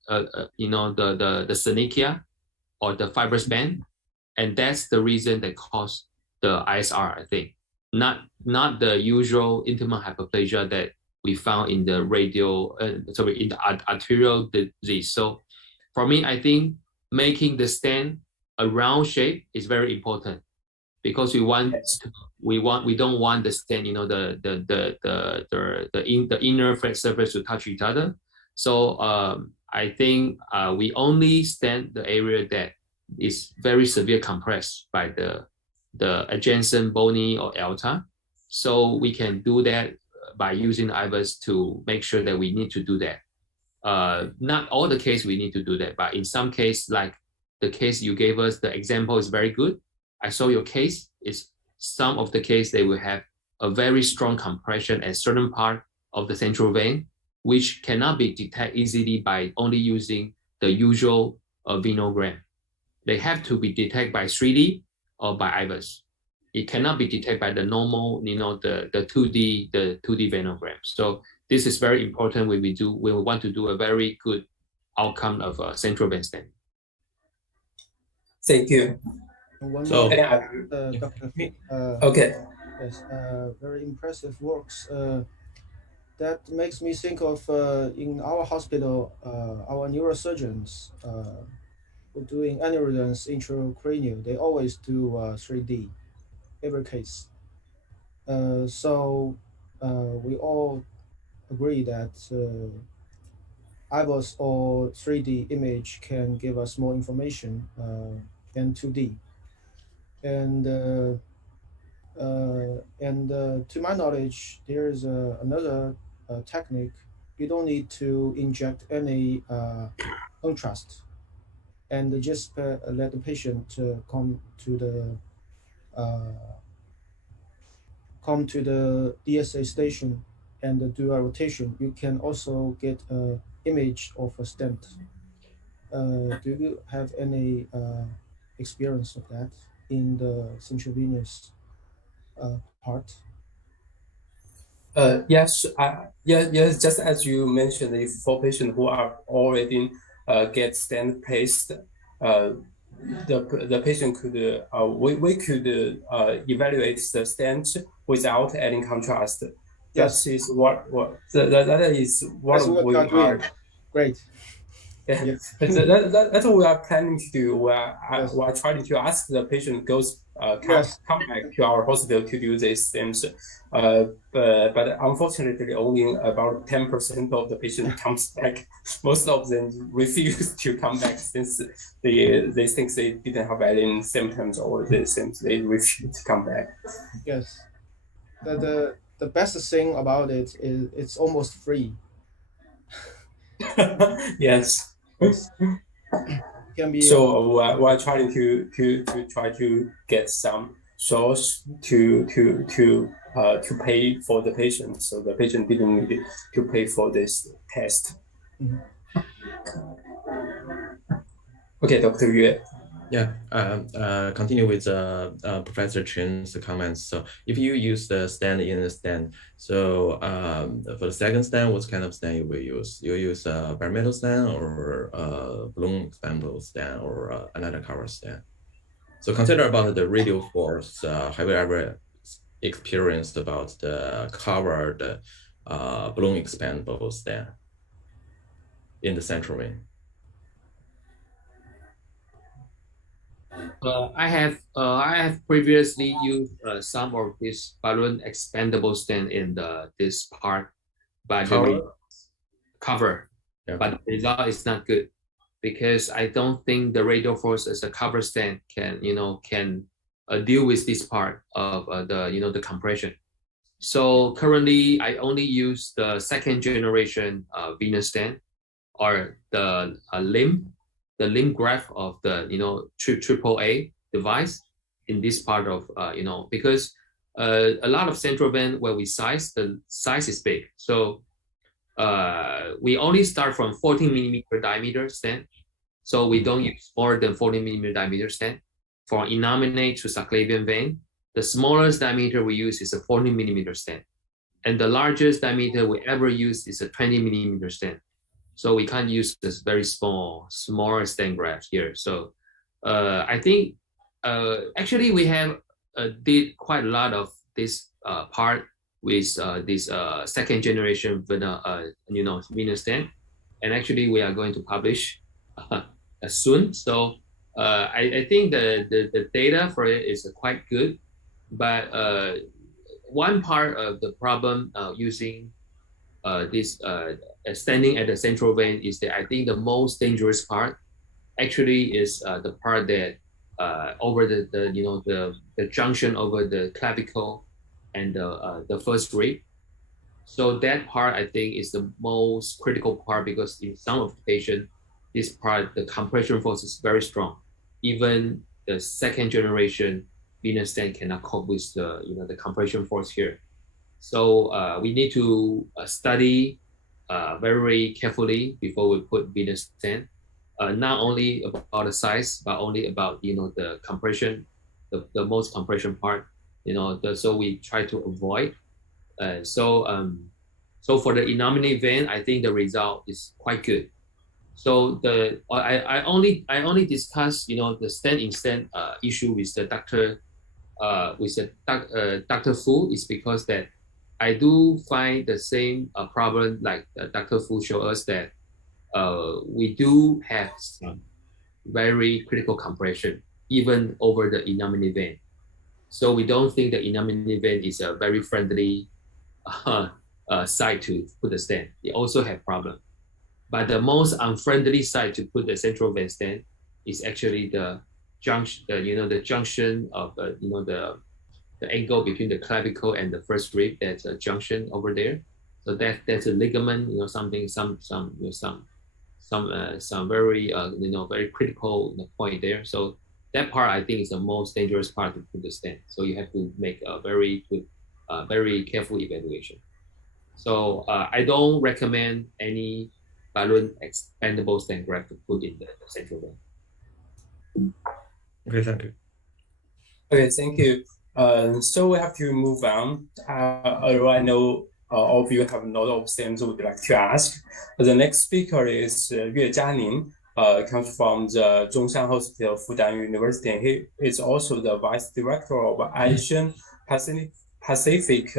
synechia or the fibrous band, and that's the reason that caused the ISR. I think not the usual intima hyperplasia that we found in the in the arterial disease. So for me, I think making the stent a round shape is very important, because we don't want the stent, the inner fat surface to touch each other. So I think we only stent the area that is very severe compressed by the adjacent bony or aorta. So we can do that by using IVERS to make sure that we need to do that. Not all the case we need to do that, but in some case, like the case you gave us, the example is very good. I saw your case. Is some of the case they will have a very strong compression at certain part of the central vein, which cannot be detected easily by only using the usual venogram. They have to be detected by 3D or by IVERS. It cannot be detected by the normal, the 2D venogram. So this is very important when we want to do a very good outcome of a central vein stent. Thank you. One So, more, Dr. Okay. Yes, very impressive works. That makes me think of in our hospital, our neurosurgeons who doing aneurysms intracranial. They always do 3D every case. So we all agree that IVERS or 3D image can give us more information than 2D. And to my knowledge, there is another technique. You don't need to inject any contrast, and just let the patient come to the DSA station and do a rotation. You can also get an image of a stent. Do you have any experience of that in the central venous part? Yes, yes. Just as you mentioned, if for patients who are already get stent placed, the patient could we could evaluate the stent without adding contrast. Yes. That is what that is what That's what we you are doing. are. Great. Yeah, Yes. that's what we are planning to do. We Yes. are trying to ask the patient goes Yes. come back to our hospital to do these things. But unfortunately, only about 10% of the patient comes back. Most of them refuse to come back since they think they didn't have any symptoms or they refuse to come back. Yes. The best thing about it is it's almost free. Yes. Yes. Can be. So we're trying to get some source to pay for the patient, so the patient didn't need to pay for this test. Mhm. Okay, Dr. Yue. Yeah, continue with Professor Chen's comments. So if you use the stent in the stent, so for the second stent, what kind of stent you will use? You use a bare metal stent or balloon expandable stent or another cover stent? So consider about the radial force. Have you ever experienced about the covered balloon expandable stent in the central vein? I have previously used some of this balloon expandable stent in this part, but cover, Yeah. but the result is not good because I don't think the radial force as a cover stent can deal with this part of the compression. So currently I only use the second generation venous stent or the limb graft of the AAA device in this part of because a lot of central vein where we size, the size is big, so we only start from 14 millimeter diameter stent, so we don't use more than 14 millimeter diameter stent. For innominate to subclavian vein, the smallest diameter we use is a 40 millimeter stent, and the largest diameter we ever use is a 20 millimeter stent. So we can't use this very smaller stent graft here. So I think actually we have did quite a lot of this part with this second generation venous stent, and actually we are going to publish soon. So I think the data for it is quite good, but one part of the problem using this standing at the central vein is that I think the most dangerous part actually is the part that over the junction over the clavicle and the first rib. So that part I think is the most critical part because in some of the patients, this part the compression force is very strong. Even the second generation venous stent cannot cope with the compression force here. So we need to study very carefully before we put venous stent. Not only about the size, but only about the compression, the most compression part. So we try to avoid. So for the innominate vein, I think the result is quite good. So I only discuss the stent in stent issue with the Dr. Fu is because that I do find the same problem like Dr. Fu showed us that we do have some very critical compression even over the innominate vein. So we don't think the innominate vein is a very friendly site to put the stent. It also have problem. But the most unfriendly site to put the central vein stent is actually the junction, the junction of the angle between the clavicle and the first rib. That's a junction over there. So that's a ligament, some very very critical point there. So that part I think is the most dangerous part to put the stent. So you have to make a very good, very careful evaluation. So I don't recommend any balloon expandable stent graft to put in the central vein. Okay, thank you. Okay, thank you. So we have to move on. I know all of you have a lot of things would like to ask. The next speaker is Yue Jianing comes from the Zhongshan Hospital, Fudan University. And he is also the vice director of Asian Pacific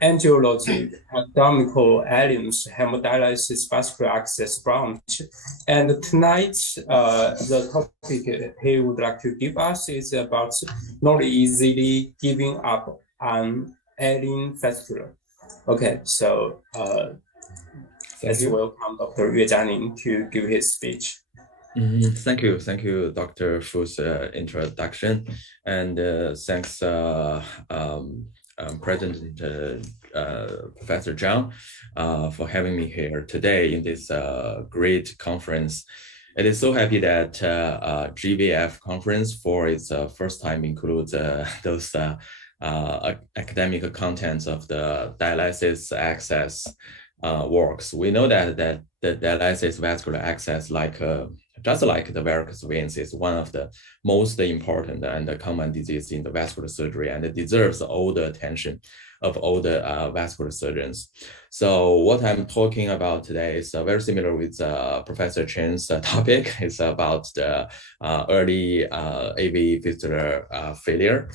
Angiology Academical Alliance Hemodialysis Vascular Access Branch. And tonight, the topic he would like to give us is about not easily giving up on alien fistula. Okay, so let's welcome Dr. Yue Jianing to give his speech. Thank you, Dr. Fu's introduction, and thanks, President Professor Zhang, for having me here today in this great conference. It is so happy that GVF conference for its first time includes those academic contents of the dialysis access works. We know that the dialysis vascular access, just like the varicose veins, is one of the most important and common disease in the vascular surgery, and it deserves all the attention of all the vascular surgeons. So what I'm talking about today is very similar with Professor Chen's topic. It's about the early AV fistula failure.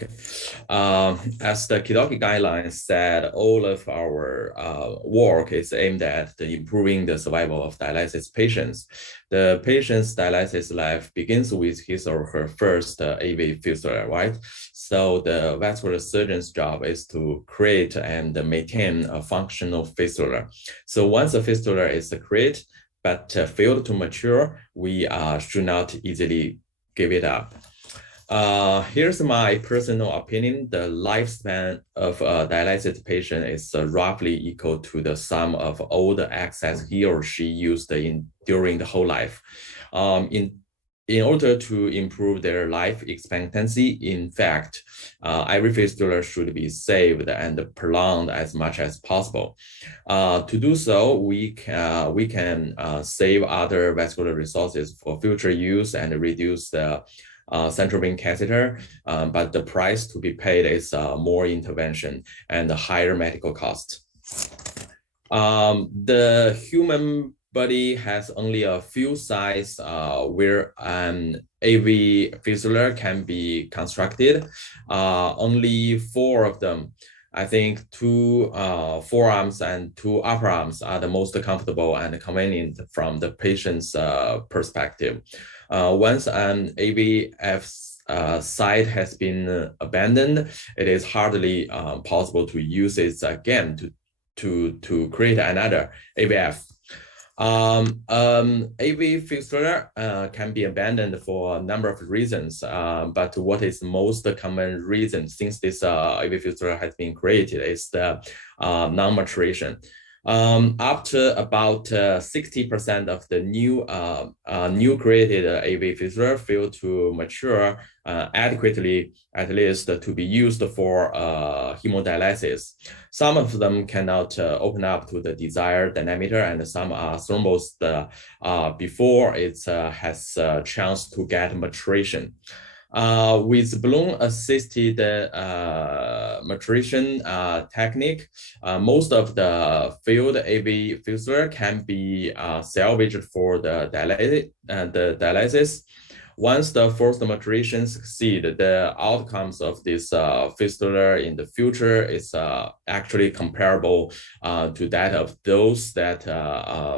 Okay. As the Kidoki guidelines said, all of our work is aimed at improving the survival of dialysis patients. The patient's dialysis life begins with his or her first AV fistula, right? So the vascular surgeon's job is to create and maintain a functional fistula. So once a fistula is created but failed to mature, we should not easily give it up. Here's my personal opinion. The lifespan of a dialysis patient is roughly equal to the sum of all the access he or she used during the whole life. In order to improve their life expectancy, in fact, every fistula should be saved and prolonged as much as possible. To do so, we can save other vascular resources for future use and reduce the central vein catheter, but the price to be paid is more intervention and higher medical cost. The human body has only a few sites where an AV fistula can be constructed. Only 4 of them. I think 2 forearms and 2 upper arms are the most comfortable and convenient from the patient's perspective. Once an AVF site has been abandoned, it is hardly possible to use it again to create another AVF. AV fistula can be abandoned for a number of reasons, but what is the most common reason since this AV fistula has been created is the non-maturation. After about 60% of the new created AV fistula fail to mature adequately, at least to be used for hemodialysis. Some of them cannot open up to the desired diameter, and some are thrombosed before it has a chance to get maturation. With balloon-assisted maturation technique, most of the failed AV fistula can be salvaged for the dialysis. Once the forced maturation succeed, the outcomes of this fistula in the future is actually comparable to that of those that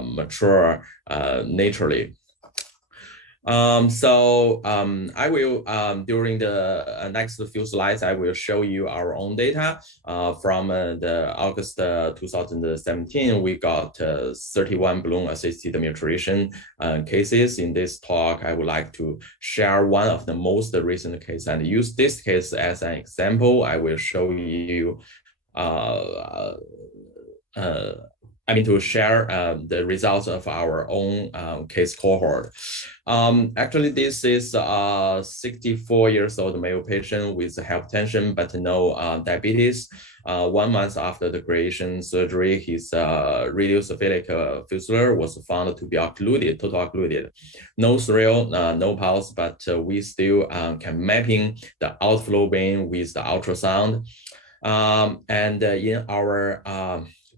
mature naturally. I will, during the next few slides, I will show you our own data from the August 2017. We got 31 balloon-assisted maturation cases. In this talk, I would like to share one of the most recent cases and use this case as an example. I will show you to share the results of our own case cohort. Actually, this is a 64 years old male patient with hypertension, but no diabetes. 1 month after the creation surgery, his radiocephalic fistula was found to be occluded, total occluded. No thrill, no pulse, but we still can mapping the outflow vein with the ultrasound. And in our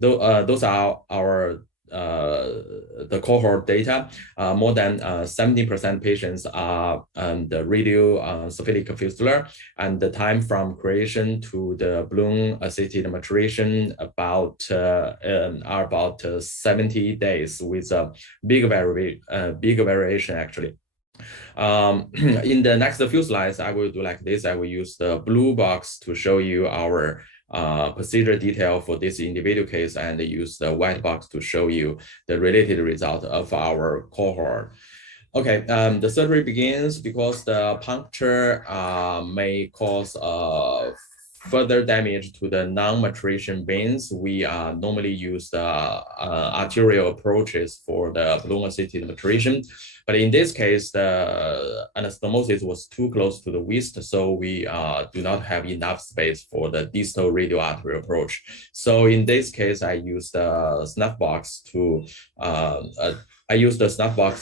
those are our the cohort data. More than 70% patients are the radiocephalic fistula, and the time from creation to the balloon-assisted maturation are about 70 days, with a big variation actually. In the next few slides, I will do like this. I will use the blue box to show you our procedure detail for this individual case, and use the white box to show you the related result of our cohort. Okay, the surgery begins because the puncture may cause further damage to the non-maturation veins. We normally use the arterial approaches for the balloon-assisted maturation. But in this case, the anastomosis was too close to the wrist, so we do not have enough space for the distal radial artery approach. So in this case, I use the snap box to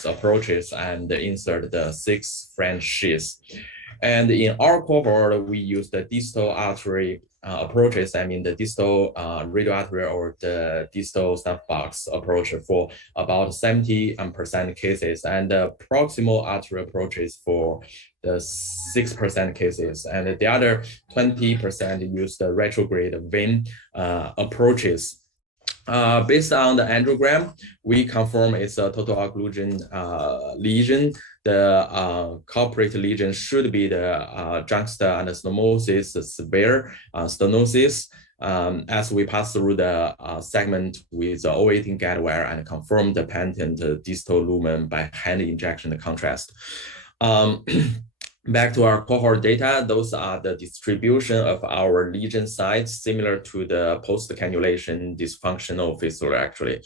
approaches and insert the 6 French sheaths. And in our cohort, we use the distal artery approaches, I mean the distal radial artery or the distal snap box approach for about 70% cases, and the proximal artery approaches for the 6% cases, and the other 20% use the retrograde vein approaches. Based on the angiogram, we confirm it's a total occlusion lesion. The culprit lesion should be the juxta-anastomosis severe stenosis, as we pass through the segment with the 018 guide wire and confirm the patent distal lumen by hand injection contrast. Back to our cohort data, those are the distribution of our lesion sites, similar to the post-cannulation dysfunctional fistula actually.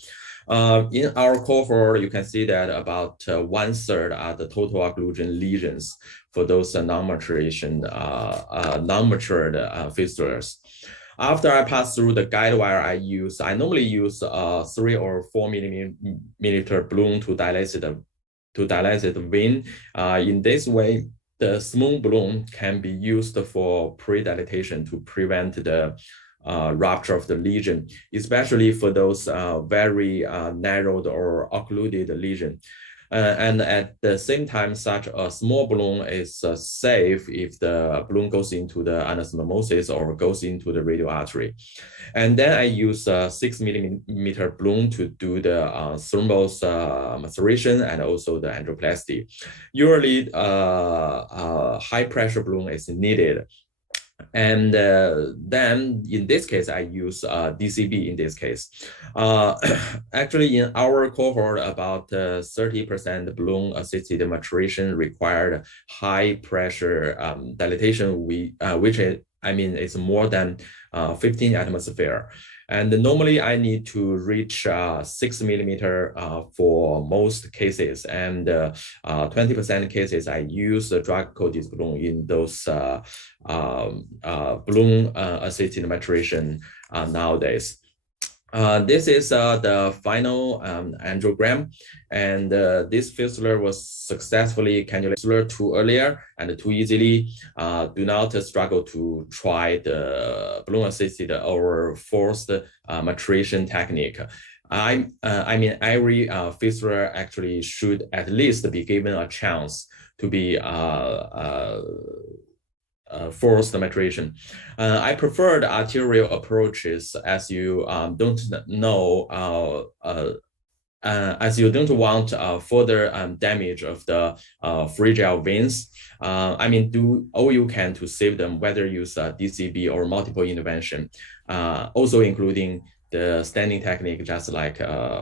In our cohort, you can see that about 1/3 are the total occlusion lesions for those non-matured fistulas. After I pass through the guide wire, I normally use 3 or 4 millimeter balloon to dilate the vein. In this way, the small balloon can be used for pre-dilatation to prevent the rupture of the lesion, especially for those very narrowed or occluded lesion. And at the same time, such a small balloon is safe if the balloon goes into the anastomosis or goes into the radial artery. And then I use a 6 millimeter balloon to do the thrombus maceration and also the angioplasty. Usually, high pressure balloon is needed. And then in this case, I use DCB in this case. Actually, in our cohort, about 30% balloon-assisted maturation required high pressure dilatation, which is more than 15 atmosphere. And normally I need to reach 6 millimeter for most cases, and 20% cases I use the drug-coated balloon in those balloon-assisted maturation nowadays. This is the final angiogram, and this fistula was successfully cannulated too earlier and too easily. Do not struggle to try the balloon-assisted or forced maturation technique. I mean, every fistula actually should at least be given a chance to be forced maturation. I prefer the arterial approaches, as you don't want further damage of the fragile veins. I mean, do all you can to save them, whether use DCB or multiple intervention, also including the standing technique, just like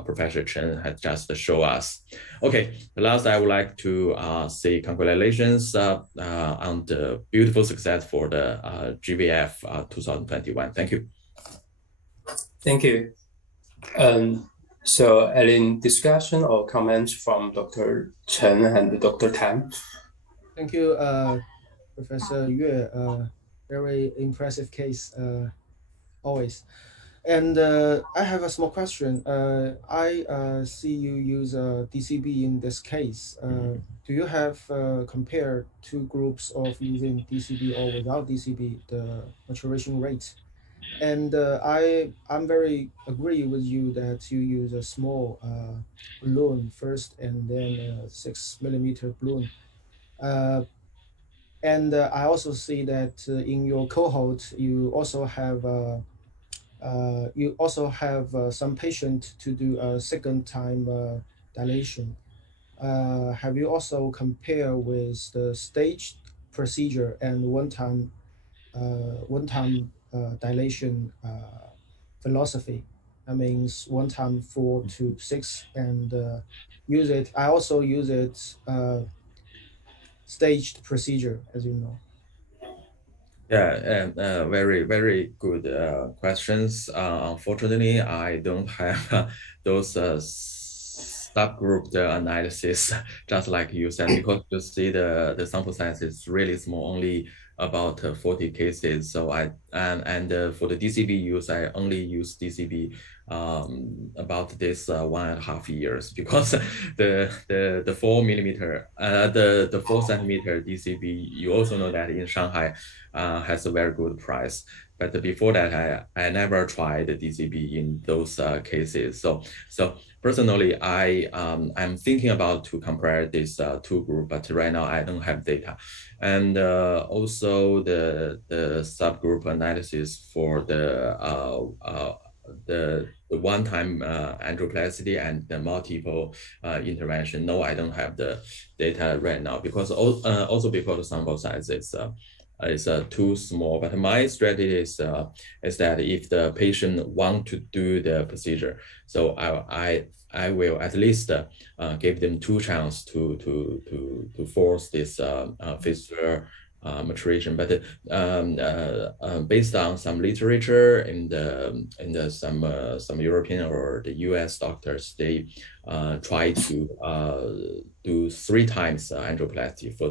Professor Chen had just shown us. Okay, last I would like to say congratulations on the beautiful success for the GVF 2021. Thank you. Thank you. So any discussion or comments from Dr. Chen and Dr. Tan? Thank you, Professor Yue. Very impressive case, always. And I have a small question. I see you use DCB in this case. Do you have compared two groups of using DCB or without DCB, the maturation rate? And I'm very agree with you that you use a small balloon first and then a 6 millimeter balloon. Uh, and I also see that in your cohort you also have some patient to do a second time dilation. Have you also compare with the staged procedure and one time dilation philosophy? That means 1 time 4 to 6 and use it. I also use it staged procedure, as you know. Yeah, and very good questions. Unfortunately, I don't have those subgroup analysis, just like you said, because you see the sample size is really small, only about 40 cases. So for the DCB use, I only use DCB about this 1.5 years because the 4 millimeter the 4 centimeter DCB, you also know that in Shanghai has a very good price. But before that, I never tried the DCB in those cases. So personally, I'm thinking about to compare these two groups, but right now I don't have data. And also the subgroup analysis for the one-time angioplasty and the multiple intervention. No, I don't have the data right now because also because the sample size is too small. But my strategy is that if the patient want to do the procedure, so I will at least give them 2 chances to force this fistula maturation. But based on some literature in the some European or the US doctors, they try to do 3 times angioplasty for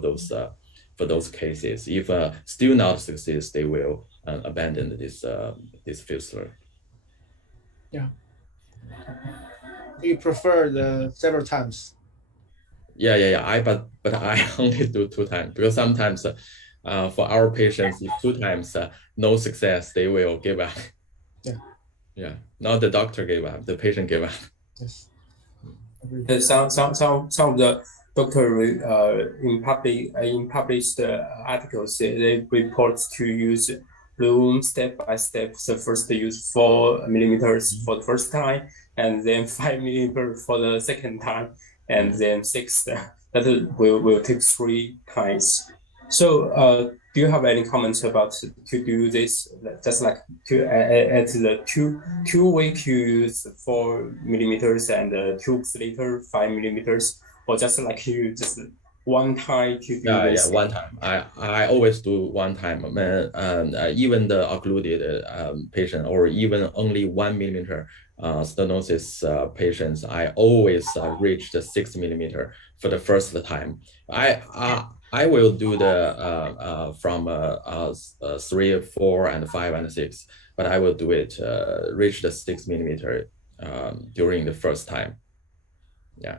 those cases. If still not success, they will abandon this fistula. Yeah. You prefer the several times? Yeah. But I only do 2 times because sometimes for our patients, if 2 times no success, they will give up. Yeah. Yeah, not the doctor gave up, the patient gave up. Yes. Some of the doctor in published articles they report to use balloon step by step. So first they use 4 millimeters for the first time, and then 5 millimeters for the second time, and then 6. That will take 3 times. So do you have any comments about to do this? Just like to at the two week you use 4 millimeters and 2 weeks later 5 millimeters, or just like you just one time to do this? Yeah, one time. I always do one time. Even the occluded patient or even only 1 millimeter stenosis patients, I always reach the 6 millimeter for the first time. I will do the from 3, 4, and 5 and 6, but I will do it reach the 6 millimeter during the first time. Yeah.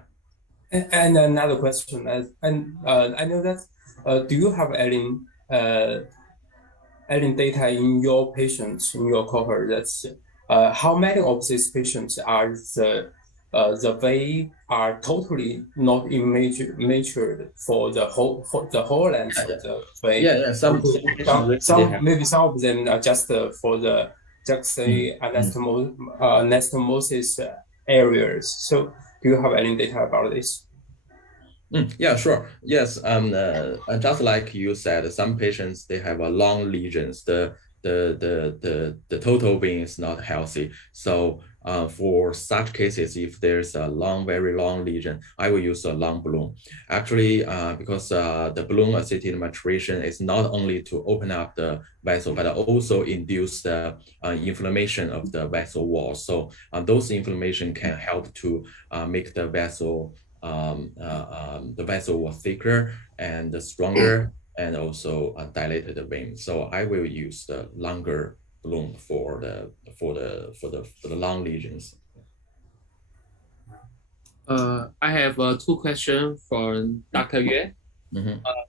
And another question, I know that do you have any data in your patients in your cohort? That's how many of these patients are the way are totally not matured for the whole length of the way. Yeah. Some Maybe some of them are just for the just say anastomosis areas. So do you have any data about this? Yeah, sure. Yes, just like you said, some patients they have a long lesions. The total vein is not healthy. So for such cases, if there's a very long lesion, I will use a long balloon. Actually, because the balloon assisted maturation is not only to open up the vessel, but also induce the inflammation of the vessel wall. So those inflammation can help to make the vessel was thicker and stronger, and also dilated the vein. So I will use the longer balloon for the long lesions. I have 2 questions for Dr. Yue.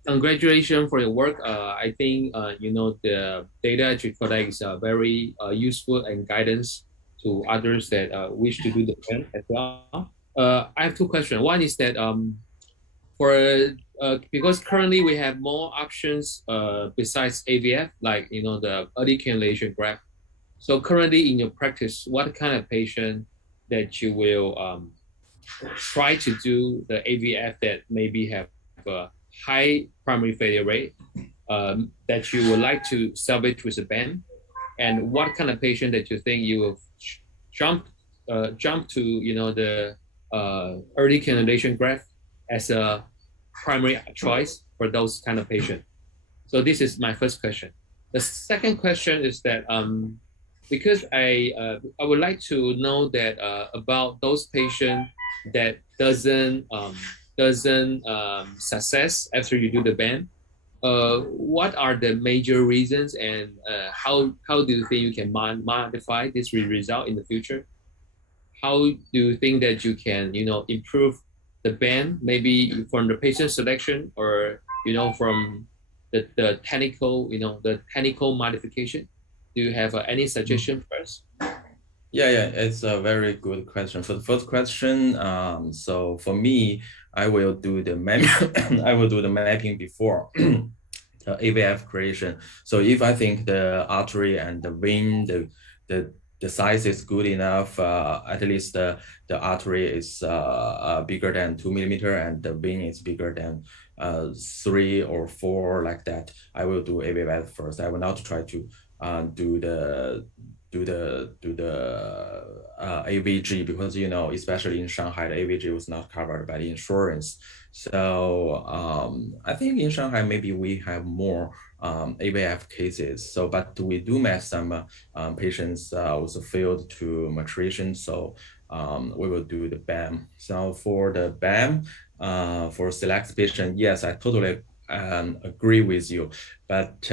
Congratulations for your work. I think the data that you collect is very useful and guidance to others that wish to do the same as well. I have two questions. One is that for because currently we have more options besides AVF, like the early cannulation graft. So currently in your practice, what kind of patient that you will try to do the AVF that maybe have a high primary failure rate that you would like to salvage with a band, and what kind of patient that you think you will jump to the early cannulation graft as a primary choice for those kind of patient. So this is my first question. The second question is that because I would like to know that about those patients that doesn't success after you do the band. What are the major reasons, and how do you think you can modify this result in the future? How do you think that you can improve the band, maybe from the patient selection, or from the technical modification? Do you have any suggestion first? Yeah, it's a very good question. For the first question, so for me, I will do the mapping before the AVF creation. So if I think the artery and the vein, the size is good enough, at least the artery is bigger than 2 millimeter and the vein is bigger than 3 or 4, like that, I will do AVF first. I will not try to do the AVG, because especially in Shanghai, the AVG was not covered by the insurance. So I think in Shanghai maybe we have more AVF cases. So, but we do have some patients also failed to maturation. So we will do the BAM. So for the BAM, for select patient, yes, I totally agree with you. But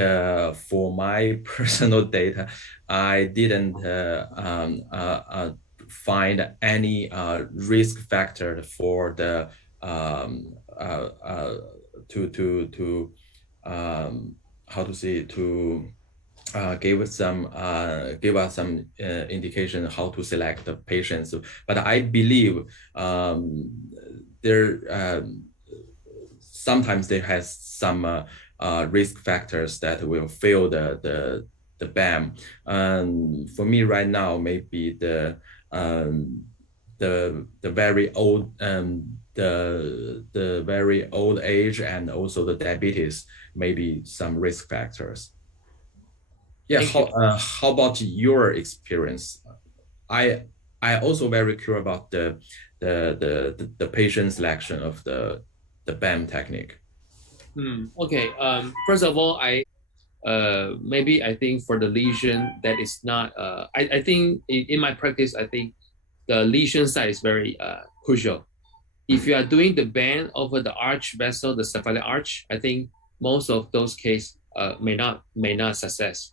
for my personal data, I didn't find any risk factor for the give us some indication how to select the patients. But I believe there sometimes they has some risk factors that will fail the BAM. For me right now, maybe the very old the very old age and also the diabetes, maybe some risk factors. Yeah. How about your experience? I also very curious about the patient selection of the BAM technique. Okay. First of all, maybe I think for the lesion that is not. I think in my practice, I think the lesion size is very crucial. If you are doing the band over the arch vessel, the cephalic arch, I think most of those cases may not success.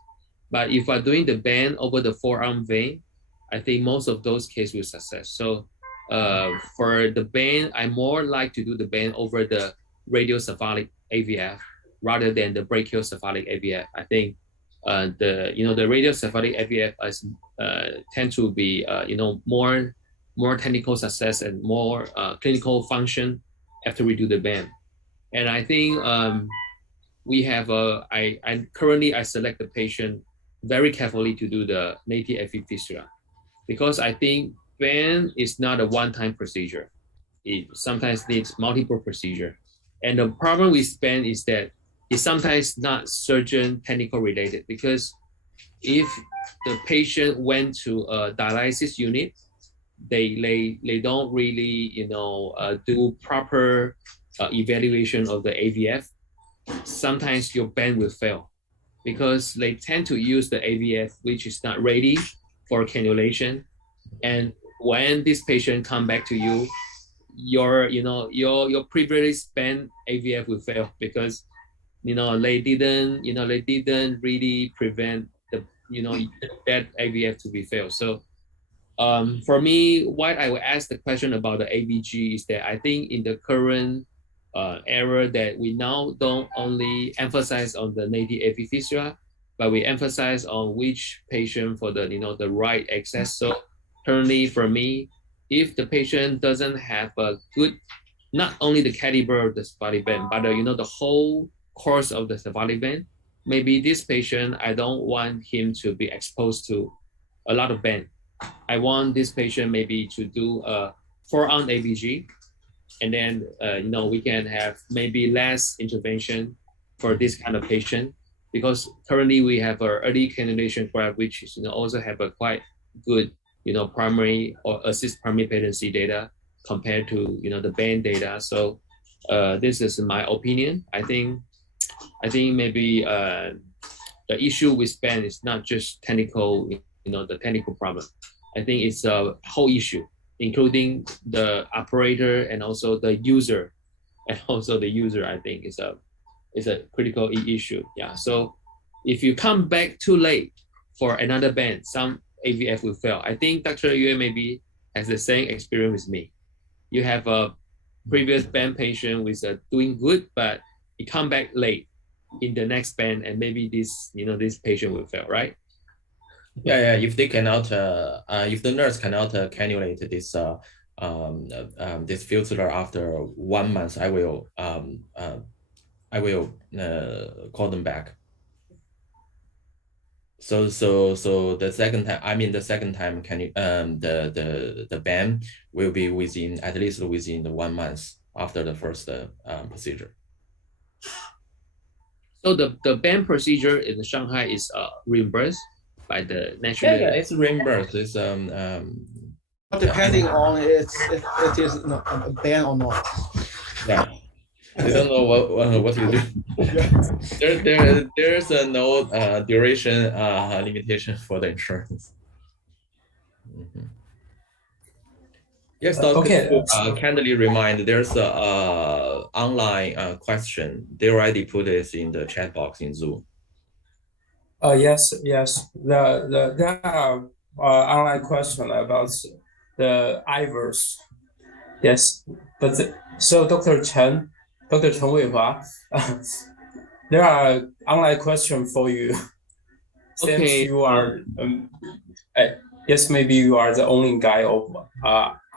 But if you are doing the band over the forearm vein, I think most of those cases will success. So for the band, I more like to do the band over the radiocephalic AVF rather than the brachiocephalic AVF. I think the radiocephalic AVF tend to be more technical success and more clinical function after we do the band. And I think we have I currently select the patient very carefully to do the native AV fistula, because I think band is not a one-time procedure. It sometimes needs multiple procedure. And the problem with band is that it's sometimes not surgeon technical related, because if the patient went to a dialysis unit, they don't really do proper evaluation of the AVF. Sometimes your band will fail because they tend to use the AVF which is not ready for cannulation. And when this patient come back to you, your previous band AVF will fail because they didn't really prevent the that AVF to be failed. So for me, why I will ask the question about the AVG is that I think in the current area that we now don't only emphasize on the native AV fistula, but we emphasize on which patient for the the right access. So currently for me, if the patient doesn't have a good, not only the caliber of the cephalic vein, but the whole course of the cephalic vein, maybe this patient, I don't want him to be exposed to a lot of bend. I want this patient maybe to do a forearm ABG, and then we can have maybe less intervention for this kind of patient, because currently we have our early cannulation graft, which is also have a quite good primary or assist primary patency data compared to the band data. So this is my opinion. I think maybe the issue with band is not just technical, the technical problem. I think it's a whole issue, including the operator and also the user, I think is a critical issue. Yeah. So if you come back too late for another band, some AVF will fail. I think Dr. Yue maybe has the same experience with me. You have a previous band patient with doing good, but he come back late in the next band, and maybe this this patient will fail, right? Yeah. If they cannot, if the nurse cannot cannulate this this filter after 1 month, I will call them back. So the second time, can you the ban will be at least within the 1 month after the first procedure. So the ban procedure in Shanghai is reimbursed by the national. Yeah, it's reimbursed. It's depending on if it is a ban or not. Yeah. I don't know what you do. There's no duration limitation for the insurance. Mm-hmm. Yes, Dr. Okay. Kindly remind there's a online question. They already put this in the chat box in Zoom. Yes. There are online question about the IVERS. Yes, but so Dr. Chen Weihua, there are online questions for you. Since Okay. you are, yes, maybe you are the only guy of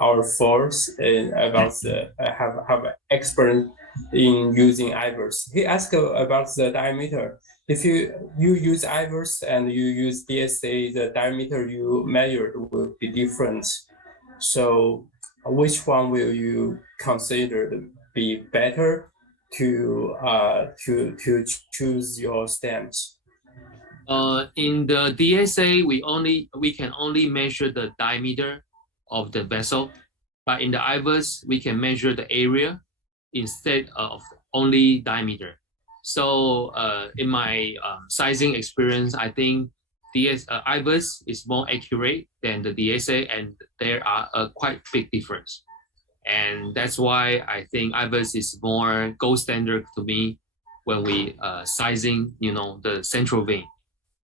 our force about have experience in using IVERS. He asked about the diameter. If you use IVERS and you use DSA, the diameter you measured will be different. So which one will you consider to be better to choose your stance? In the DSA, we can only measure the diameter of the vessel, but in the IVERS, we can measure the area instead of only diameter. So in my sizing experience, I think IVERS is more accurate than the DSA, and there are a quite big difference. And that's why I think IVERS is more gold standard to me when we sizing, the central vein.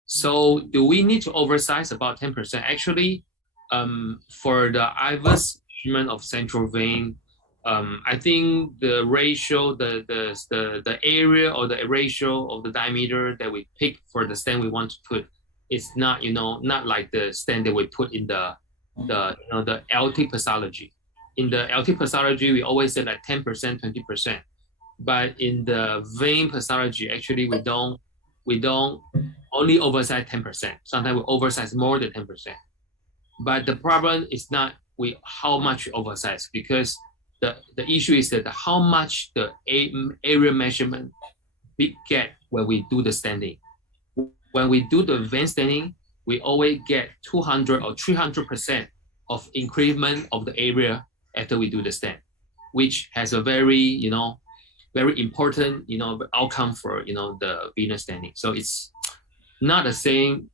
So do we need to oversize about 10%? Actually, for the IVERS measurement of central vein, I think the ratio, the area or the ratio of the diameter that we pick for the stent we want to put is not, not like the stent that we put in the LT pathology. In the LT pathology, we always say like 10%, 20%. But in the vein pathology, actually we don't only oversize 10%. Sometimes we oversize more than 10%. But the problem is not how much we oversize, because the issue is that how much the area measurement we get when we do the standing. When we do the vein standing, we always get 200 or 300% of increment of the area after we do the stent, which has a very, very important, outcome for, the venous standing. So it's not the same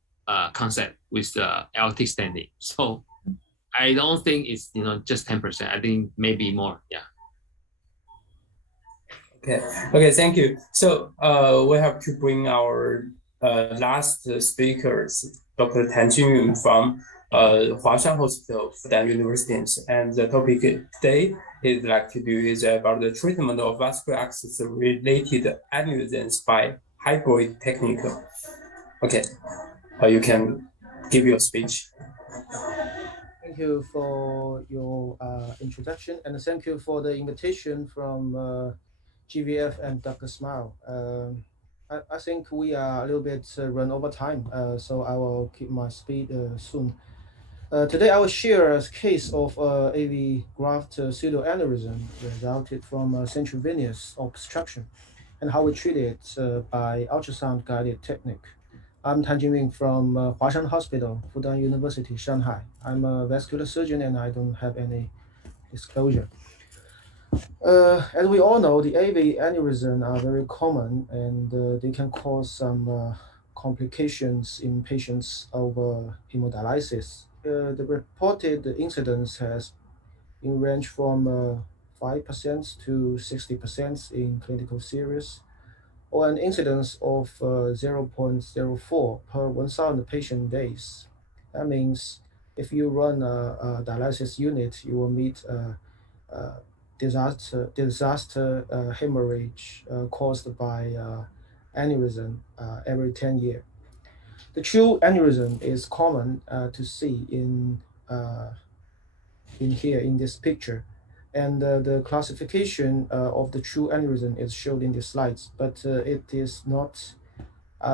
concept with the LT standing. So I don't think it's, just 10%. I think maybe more, yeah. Okay, thank you. So we have to bring our last speakers, Dr. Tan Junyun from Huashan Hospital, Fudan University, and the topic today is like to do is about the treatment of vascular access related aneurysms by hybrid technique. Okay, you can give your speech. Thank you for your introduction, and thank you for the invitation from GVF and Dr. Smile. I think we are a little bit run over time, so I will keep my speed soon. Today I will share a case of AV graft pseudoaneurysm resulted from central venous obstruction and how we treat it by ultrasound guided technique. I'm Tan Jinming from Huashan Hospital, Fudan University, Shanghai. I'm a vascular surgeon and I don't have any disclosure. As we all know, the AV aneurysm are very common and they can cause some complications in patients over hemodialysis. The reported incidence has in range from 5% to 60% in clinical series, or an incidence of 0.04 per 1,000 patient days. That means if you run a dialysis unit, you will meet a disaster hemorrhage caused by aneurysm every 10 years. The true aneurysm is common to see in here in this picture, and the classification of the true aneurysm is shown in the slides, but it is not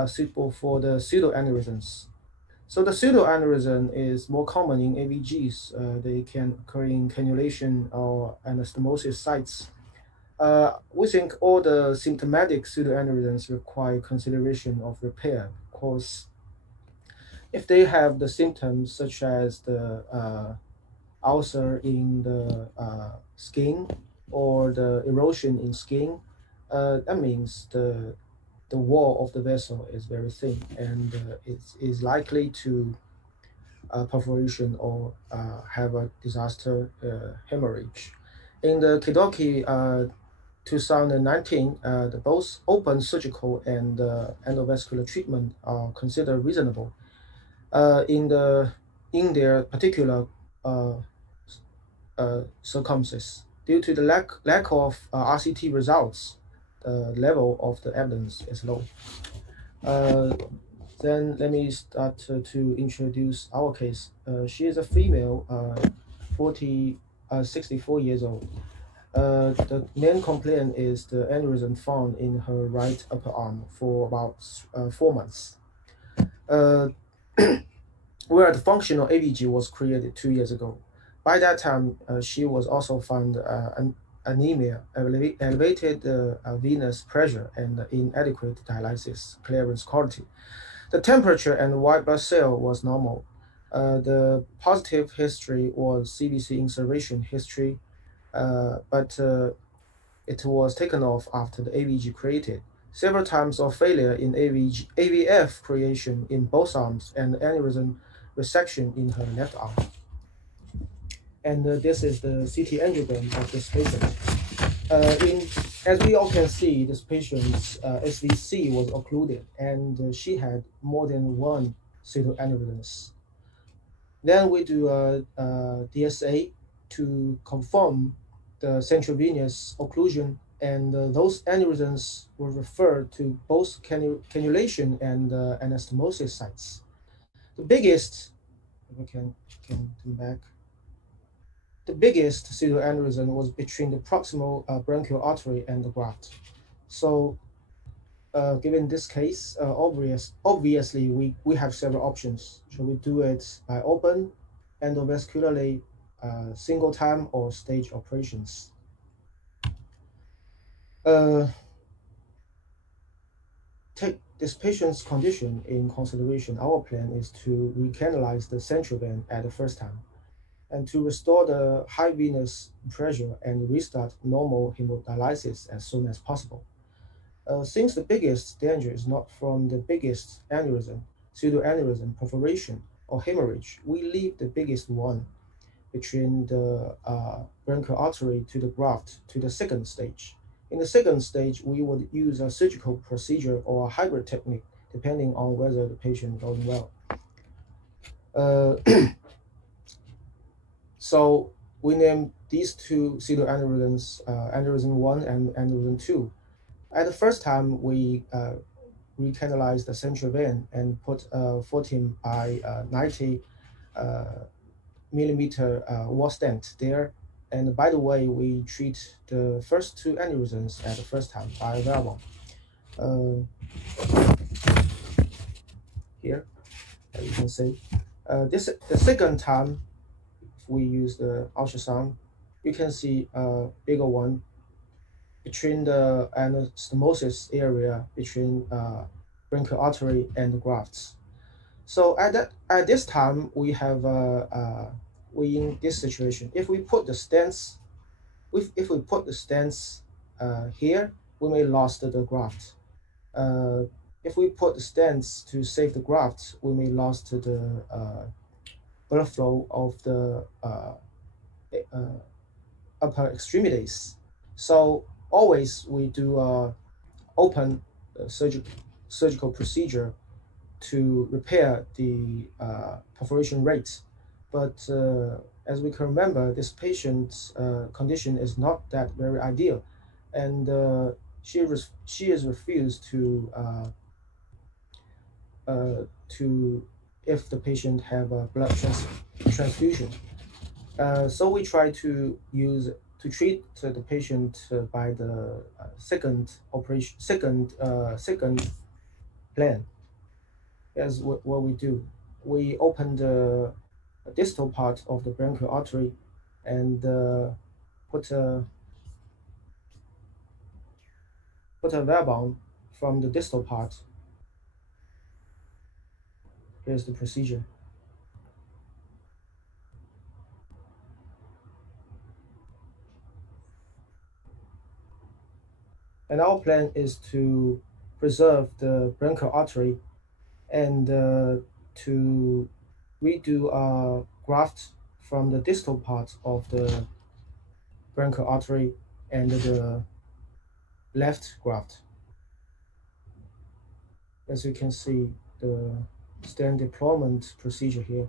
suitable for the pseudoaneurysms. So the pseudoaneurysm is more common in AVGs. They can occur in cannulation or anastomosis sites. We think all the symptomatic pseudoaneurysms require consideration of repair, because if they have the symptoms such as the ulcer in the skin or the erosion in skin, that means the wall of the vessel is very thin and it is likely to perforation or have a disaster hemorrhage. In the Kidoki 2019, both open surgical and endovascular treatment are considered reasonable in their particular circumstances. Due to the lack of RCT results, the level of the evidence is low. Then let me start to introduce our case. She is a female, 64 years old. The main complaint is the aneurysm found in her right upper arm for about 4 months. Where the functional AVG was created 2 years ago. By that time, she was also found anemia, elevated venous pressure, and inadequate dialysis clearance quality. The temperature and white blood cell was normal. The positive history was CVC insertion history, but it was taken off after the AVG created. Several times of failure in AVF creation in both arms and aneurysm resection in her left arm. And this is the CT angiogram of this patient. As we all can see, this patient's SVC was occluded, and she had more than one pseudoaneurysm. Then we do a DSA to confirm the central venous occlusion, and those aneurysms were referred to both cannulation and anastomosis sites. The biggest, if we can come back. The biggest pseudoaneurysm was between the proximal bronchial artery and the graft. So, given this case, obviously we have several options. Should we do it by open, endovascularly, single time, or stage operations? Take this patient's condition in consideration. Our plan is to recanalize the central vein at the first time, and to restore the high venous pressure and restart normal hemodialysis as soon as possible. Since the biggest danger is not from the biggest aneurysm, pseudoaneurysm, perforation, or hemorrhage, we leave the biggest one between the bronchial artery to the graft to the second stage. In the second stage, we would use a surgical procedure or a hybrid technique, depending on whether the patient is going well. So we named these two pseudoaneurysms aneurysm 1 and aneurysm 2. At the first time, we recanalized the central vein and put a 14 by 90 millimeter wall stent there. And by the way, we treat the first two aneurysms at the first time by valve. Here, you can see. The second time, if we use the ultrasound, you can see a bigger one between the anastomosis area between bronchial artery and the grafts. So at this time we have we in this situation. If we put the stents, if we put the stents here, we may lose the graft. If we put the stents to save the graft, we may lose the blood flow of the upper extremities. So always we do open surgical procedure to repair the perforation rate. But as we can remember, this patient's condition is not that very ideal, and she is refused to if the patient have a blood transfusion. So we try to treat the patient by the second plan. As what we do, we open the distal part of the bronchial artery and put a valve on from the distal part. Here's the procedure. And our plan is to preserve the bronchial artery and to redo a graft from the distal part of the bronchial artery and the left graft. As you can see, the stent deployment procedure here.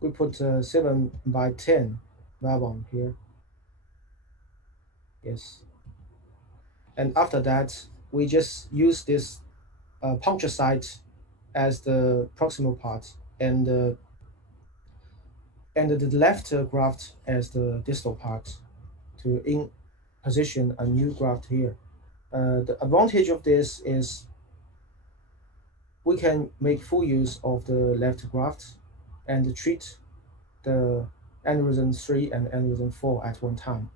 We put a 7 by 10 valve on here. Yes. And after that, we just use this puncture site as the proximal part and the left graft as the distal part to position a new graft here. The advantage of this is we can make full use of the left graft and treat the aneurysm 3 and aneurysm 4 at one time.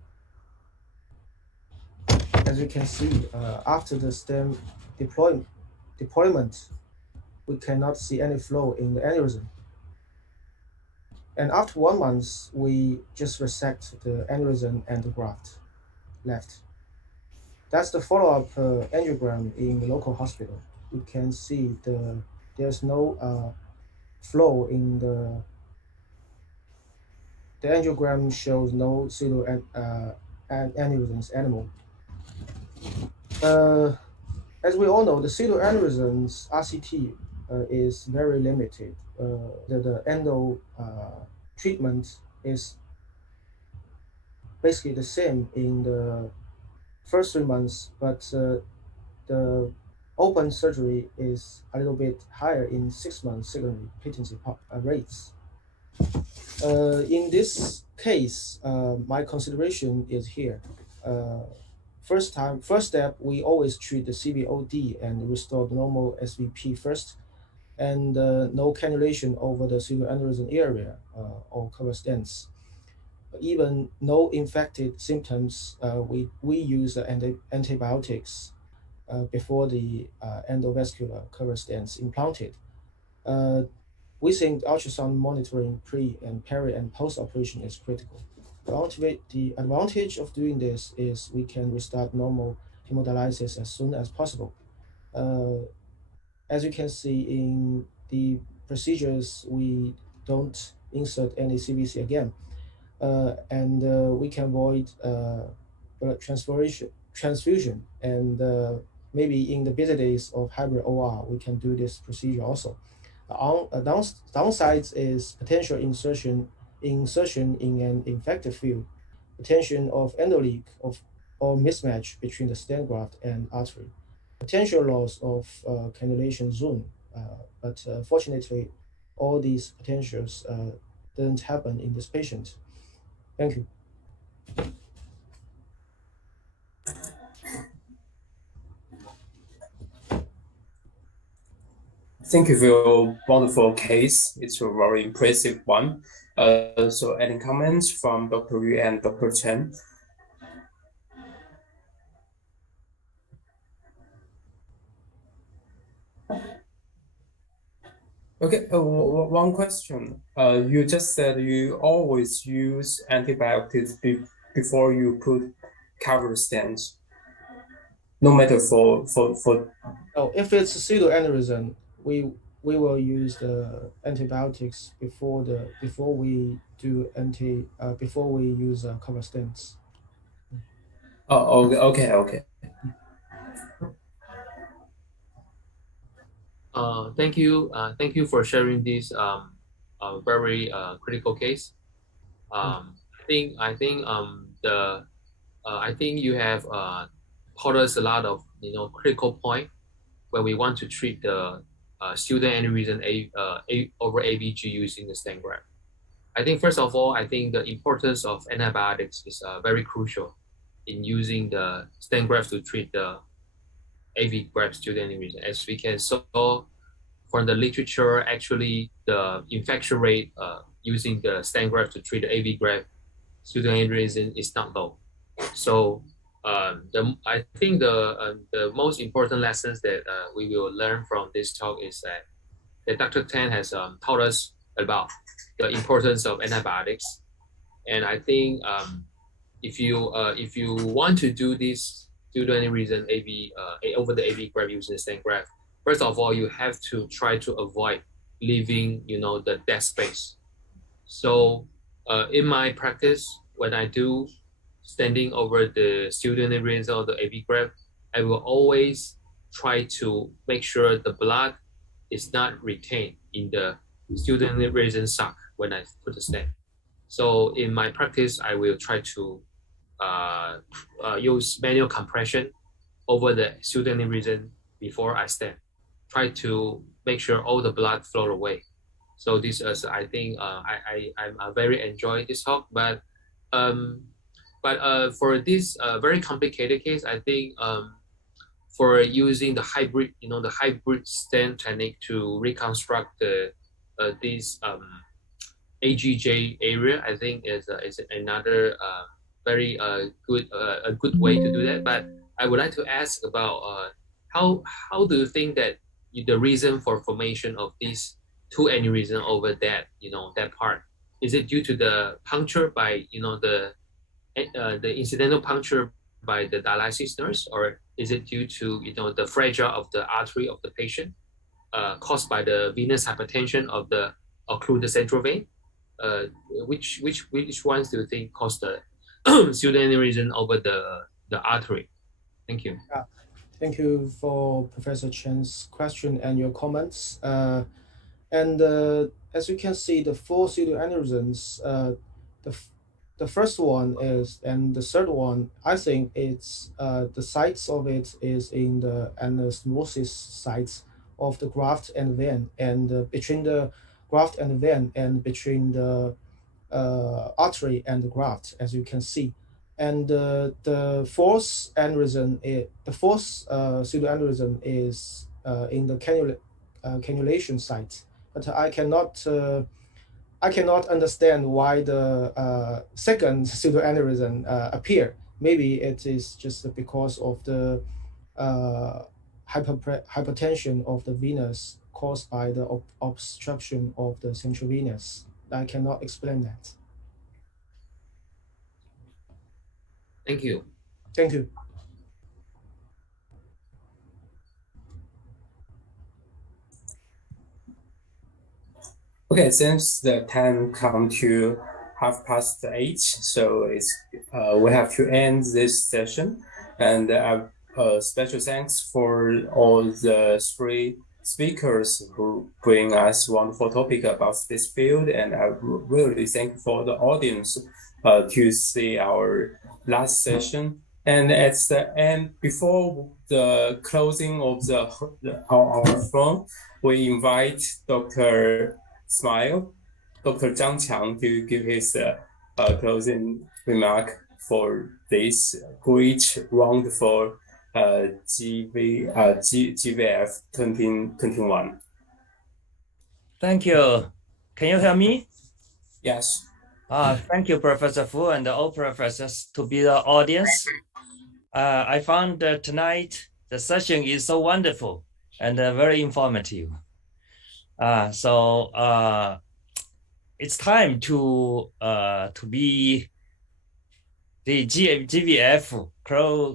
As you can see, after the stem deployment, we cannot see any flow in the aneurysm. And after 1 month, we just resect the aneurysm and the graft left. That's the follow-up angiogram in the local hospital. You can see there's no flow in the angiogram shows no pseudo aneurysms anymore. As we all know, the pseudoaneurysms RCT is very limited. The endo treatment is basically the same in the first 3 months, but the open surgery is a little bit higher in 6 months secondary patency rates. In this case, my consideration is here. First step, we always treat the CVOD and restore the normal SVP first, and no cannulation over the pseudoaneurysm area or cover stents. Even no infected symptoms, we use antibiotics before the endovascular cover stents implanted. We think ultrasound monitoring pre and peri and post operation is critical. The advantage of doing this is we can restart normal hemodialysis as soon as possible. As you can see in the procedures, we don't insert any CVC again, and we can avoid blood transfusion, and maybe in the busy days of hybrid OR, we can do this procedure also. Downside is potential insertion in an infected field, potential of endoleak or mismatch between the stent graft and artery, potential loss of cannulation zone. But fortunately, all these potentials didn't happen in this patient. Thank you. Thank you for your wonderful case. It's a very impressive one. So any comments from Dr. Yu and Dr. Chen? Okay, one question. You just said you always use antibiotics before you put cover stents, no matter for. Oh, if it's a pseudoaneurysm, we will use the antibiotics before we use cover stents. Oh, okay. Thank you. Thank you for sharing this very critical case. I think you have taught us a lot of critical point when we want to treat the pseudoaneurysm over AVG using the stent graft. I think first of all, I think the importance of antibiotics is very crucial in using the stent graft to treat the AV graft pseudoaneurysm. As we can saw from the literature, actually the infection rate using the stent graft to treat the AV graft pseudoaneurysm is not low. So I think the most important lessons that we will learn from this talk is that Dr. Tan has taught us about the importance of antibiotics. And I think if you want to do this pseudoaneurysm over the AV graft using the stent graft, first of all, you have to try to avoid leaving the dead space. So in my practice, when I do standing over the pseudoaneurysm or the AV graft, I will always try to make sure the blood is not retained in the pseudoaneurysm sac when I put the stent. So in my practice, I will try to use manual compression over the pseudoaneurysm before I stent. Try to make sure all the blood flow away. So this is, I think, I very enjoy this talk, but for this very complicated case, I think for using the hybrid stent technique to reconstruct this AGJ area, I think is another very good way to do that. But I would like to ask about how do you think that the reason for formation of these two aneurysm over that that part, is it due to the puncture by the incidental puncture by the dialysis nurse, or is it due to the fragile of the artery of the patient caused by the venous hypertension of the occluded central vein? Which ones do you think caused the pseudoaneurysm over the artery? Thank you. Thank you for Professor Chen's question and your comments. And as you can see, the four pseudoaneurysms, the first one is, and the third one, I think it's the sites of it is in the anastomosis sites of the graft and vein, and between the graft and vein, and between the artery and the graft, as you can see. And the fourth pseudoaneurysm is in the cannulation site, but I cannot understand why the second pseudoaneurysm appear. Maybe it is just because of the hypertension of the venous caused by the obstruction of the central venous. I cannot explain that. Thank you. Thank you. Okay, since the time come to 8:30, so it's we have to end this session. And special thanks for all the three speakers who bring us wonderful topic about this field, and I really thank for the audience to see our last session. And at the end, before the closing of our forum, we invite Dr. Smile, Dr. Zhang Qiang, to give his closing remark for this great, wonderful GVF 2021. Thank you. Can you hear me? Yes. Thank you, Professor Fu, and all professors to be the audience. I found tonight the session is so wonderful and very informative. So it's time to be the GVF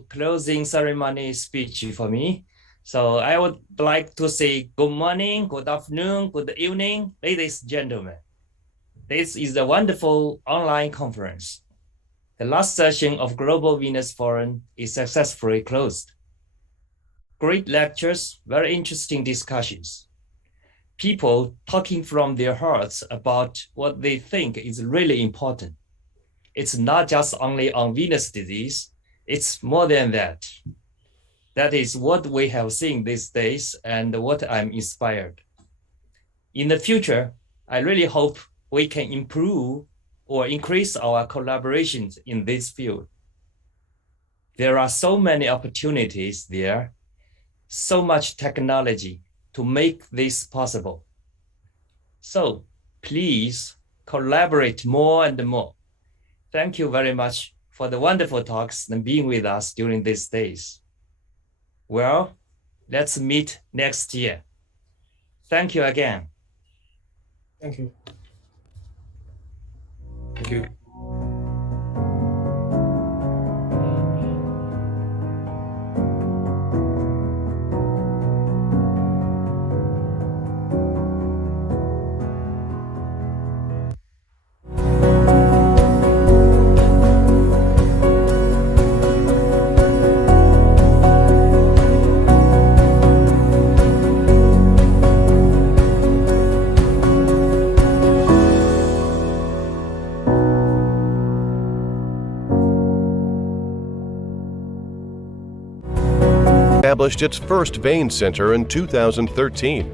closing ceremony speech for me. So I would like to say good morning, good afternoon, good evening, ladies and gentlemen. This is a wonderful online conference. The last session of Global Venous Forum is successfully closed. Great lectures, very interesting discussions. People talking from their hearts about what they think is really important. It's not just only on venous disease, it's more than that. That is what we have seen these days and what I'm inspired. In the future, I really hope we can improve or increase our collaborations in this field. There are so many opportunities there, so much technology to make this possible. So please collaborate more and more. Thank you very much for the wonderful talks and being with us during these days. Well, let's meet next year. Thank you again. Thank you. Thank you. Established its first vein center in 2013,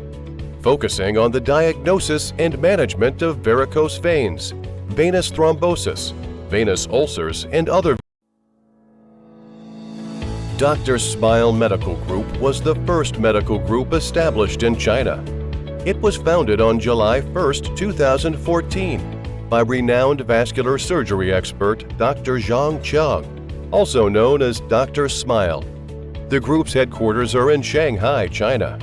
focusing on the diagnosis and management of varicose veins, venous thrombosis, venous ulcers, and other. Dr. Smile Medical Group was the first medical group established in China. It was founded on July 1, 2014, by renowned vascular surgery expert Dr. Zhang Qiang, also known as Dr. Smile. The group's headquarters are in Shanghai, China.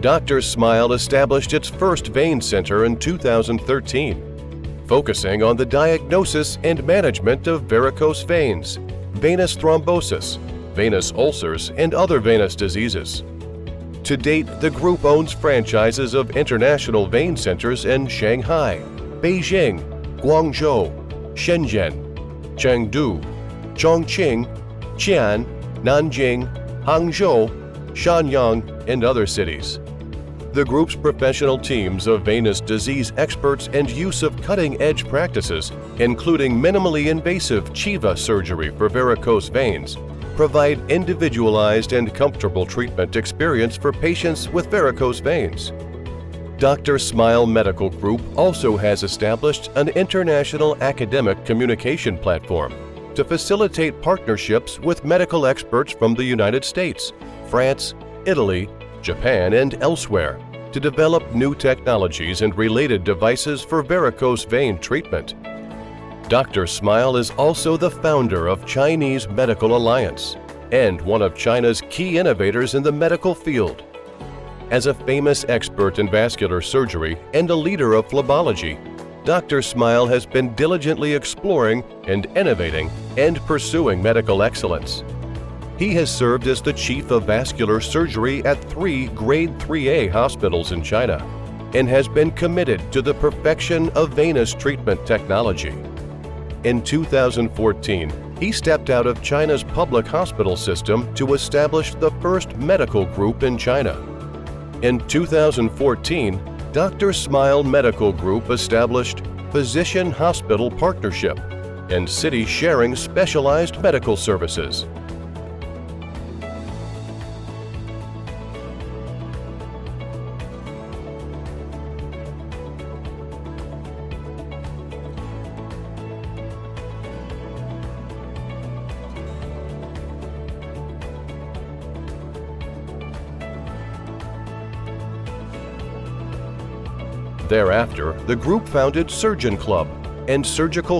Dr. Smile established its first vein center in 2013, focusing on the diagnosis and management of varicose veins, venous thrombosis, venous ulcers, and other venous diseases. To date, the group owns franchises of international vein centers in Shanghai, Beijing, Guangzhou, Shenzhen, Chengdu, Chongqing, Qian, Nanjing, Hangzhou, Shanyang, and other cities. The group's professional teams of venous disease experts and use of cutting-edge practices, including minimally invasive Chiva surgery for varicose veins, provide individualized and comfortable treatment experience for patients with varicose veins. Dr. Smile Medical Group also has established an international academic communication platform to facilitate partnerships with medical experts from the United States, France, Italy, Japan, and elsewhere to develop new technologies and related devices for varicose vein treatment. Dr. Smile is also the founder of Chinese Medical Alliance and one of China's key innovators in the medical field. As a famous expert in vascular surgery and a leader of phlebology, Dr. Smile has been diligently exploring and innovating and pursuing medical excellence. He has served as the Chief of Vascular Surgery at 3 Grade 3A hospitals in China and has been committed to the perfection of venous treatment technology. In 2014, he stepped out of China's public hospital system to establish the first medical group in China. In 2014, Dr. Smile Medical Group established Physician-Hospital Partnership and City Sharing Specialized Medical Services. Thereafter, the group founded Surgeon Club and Surgical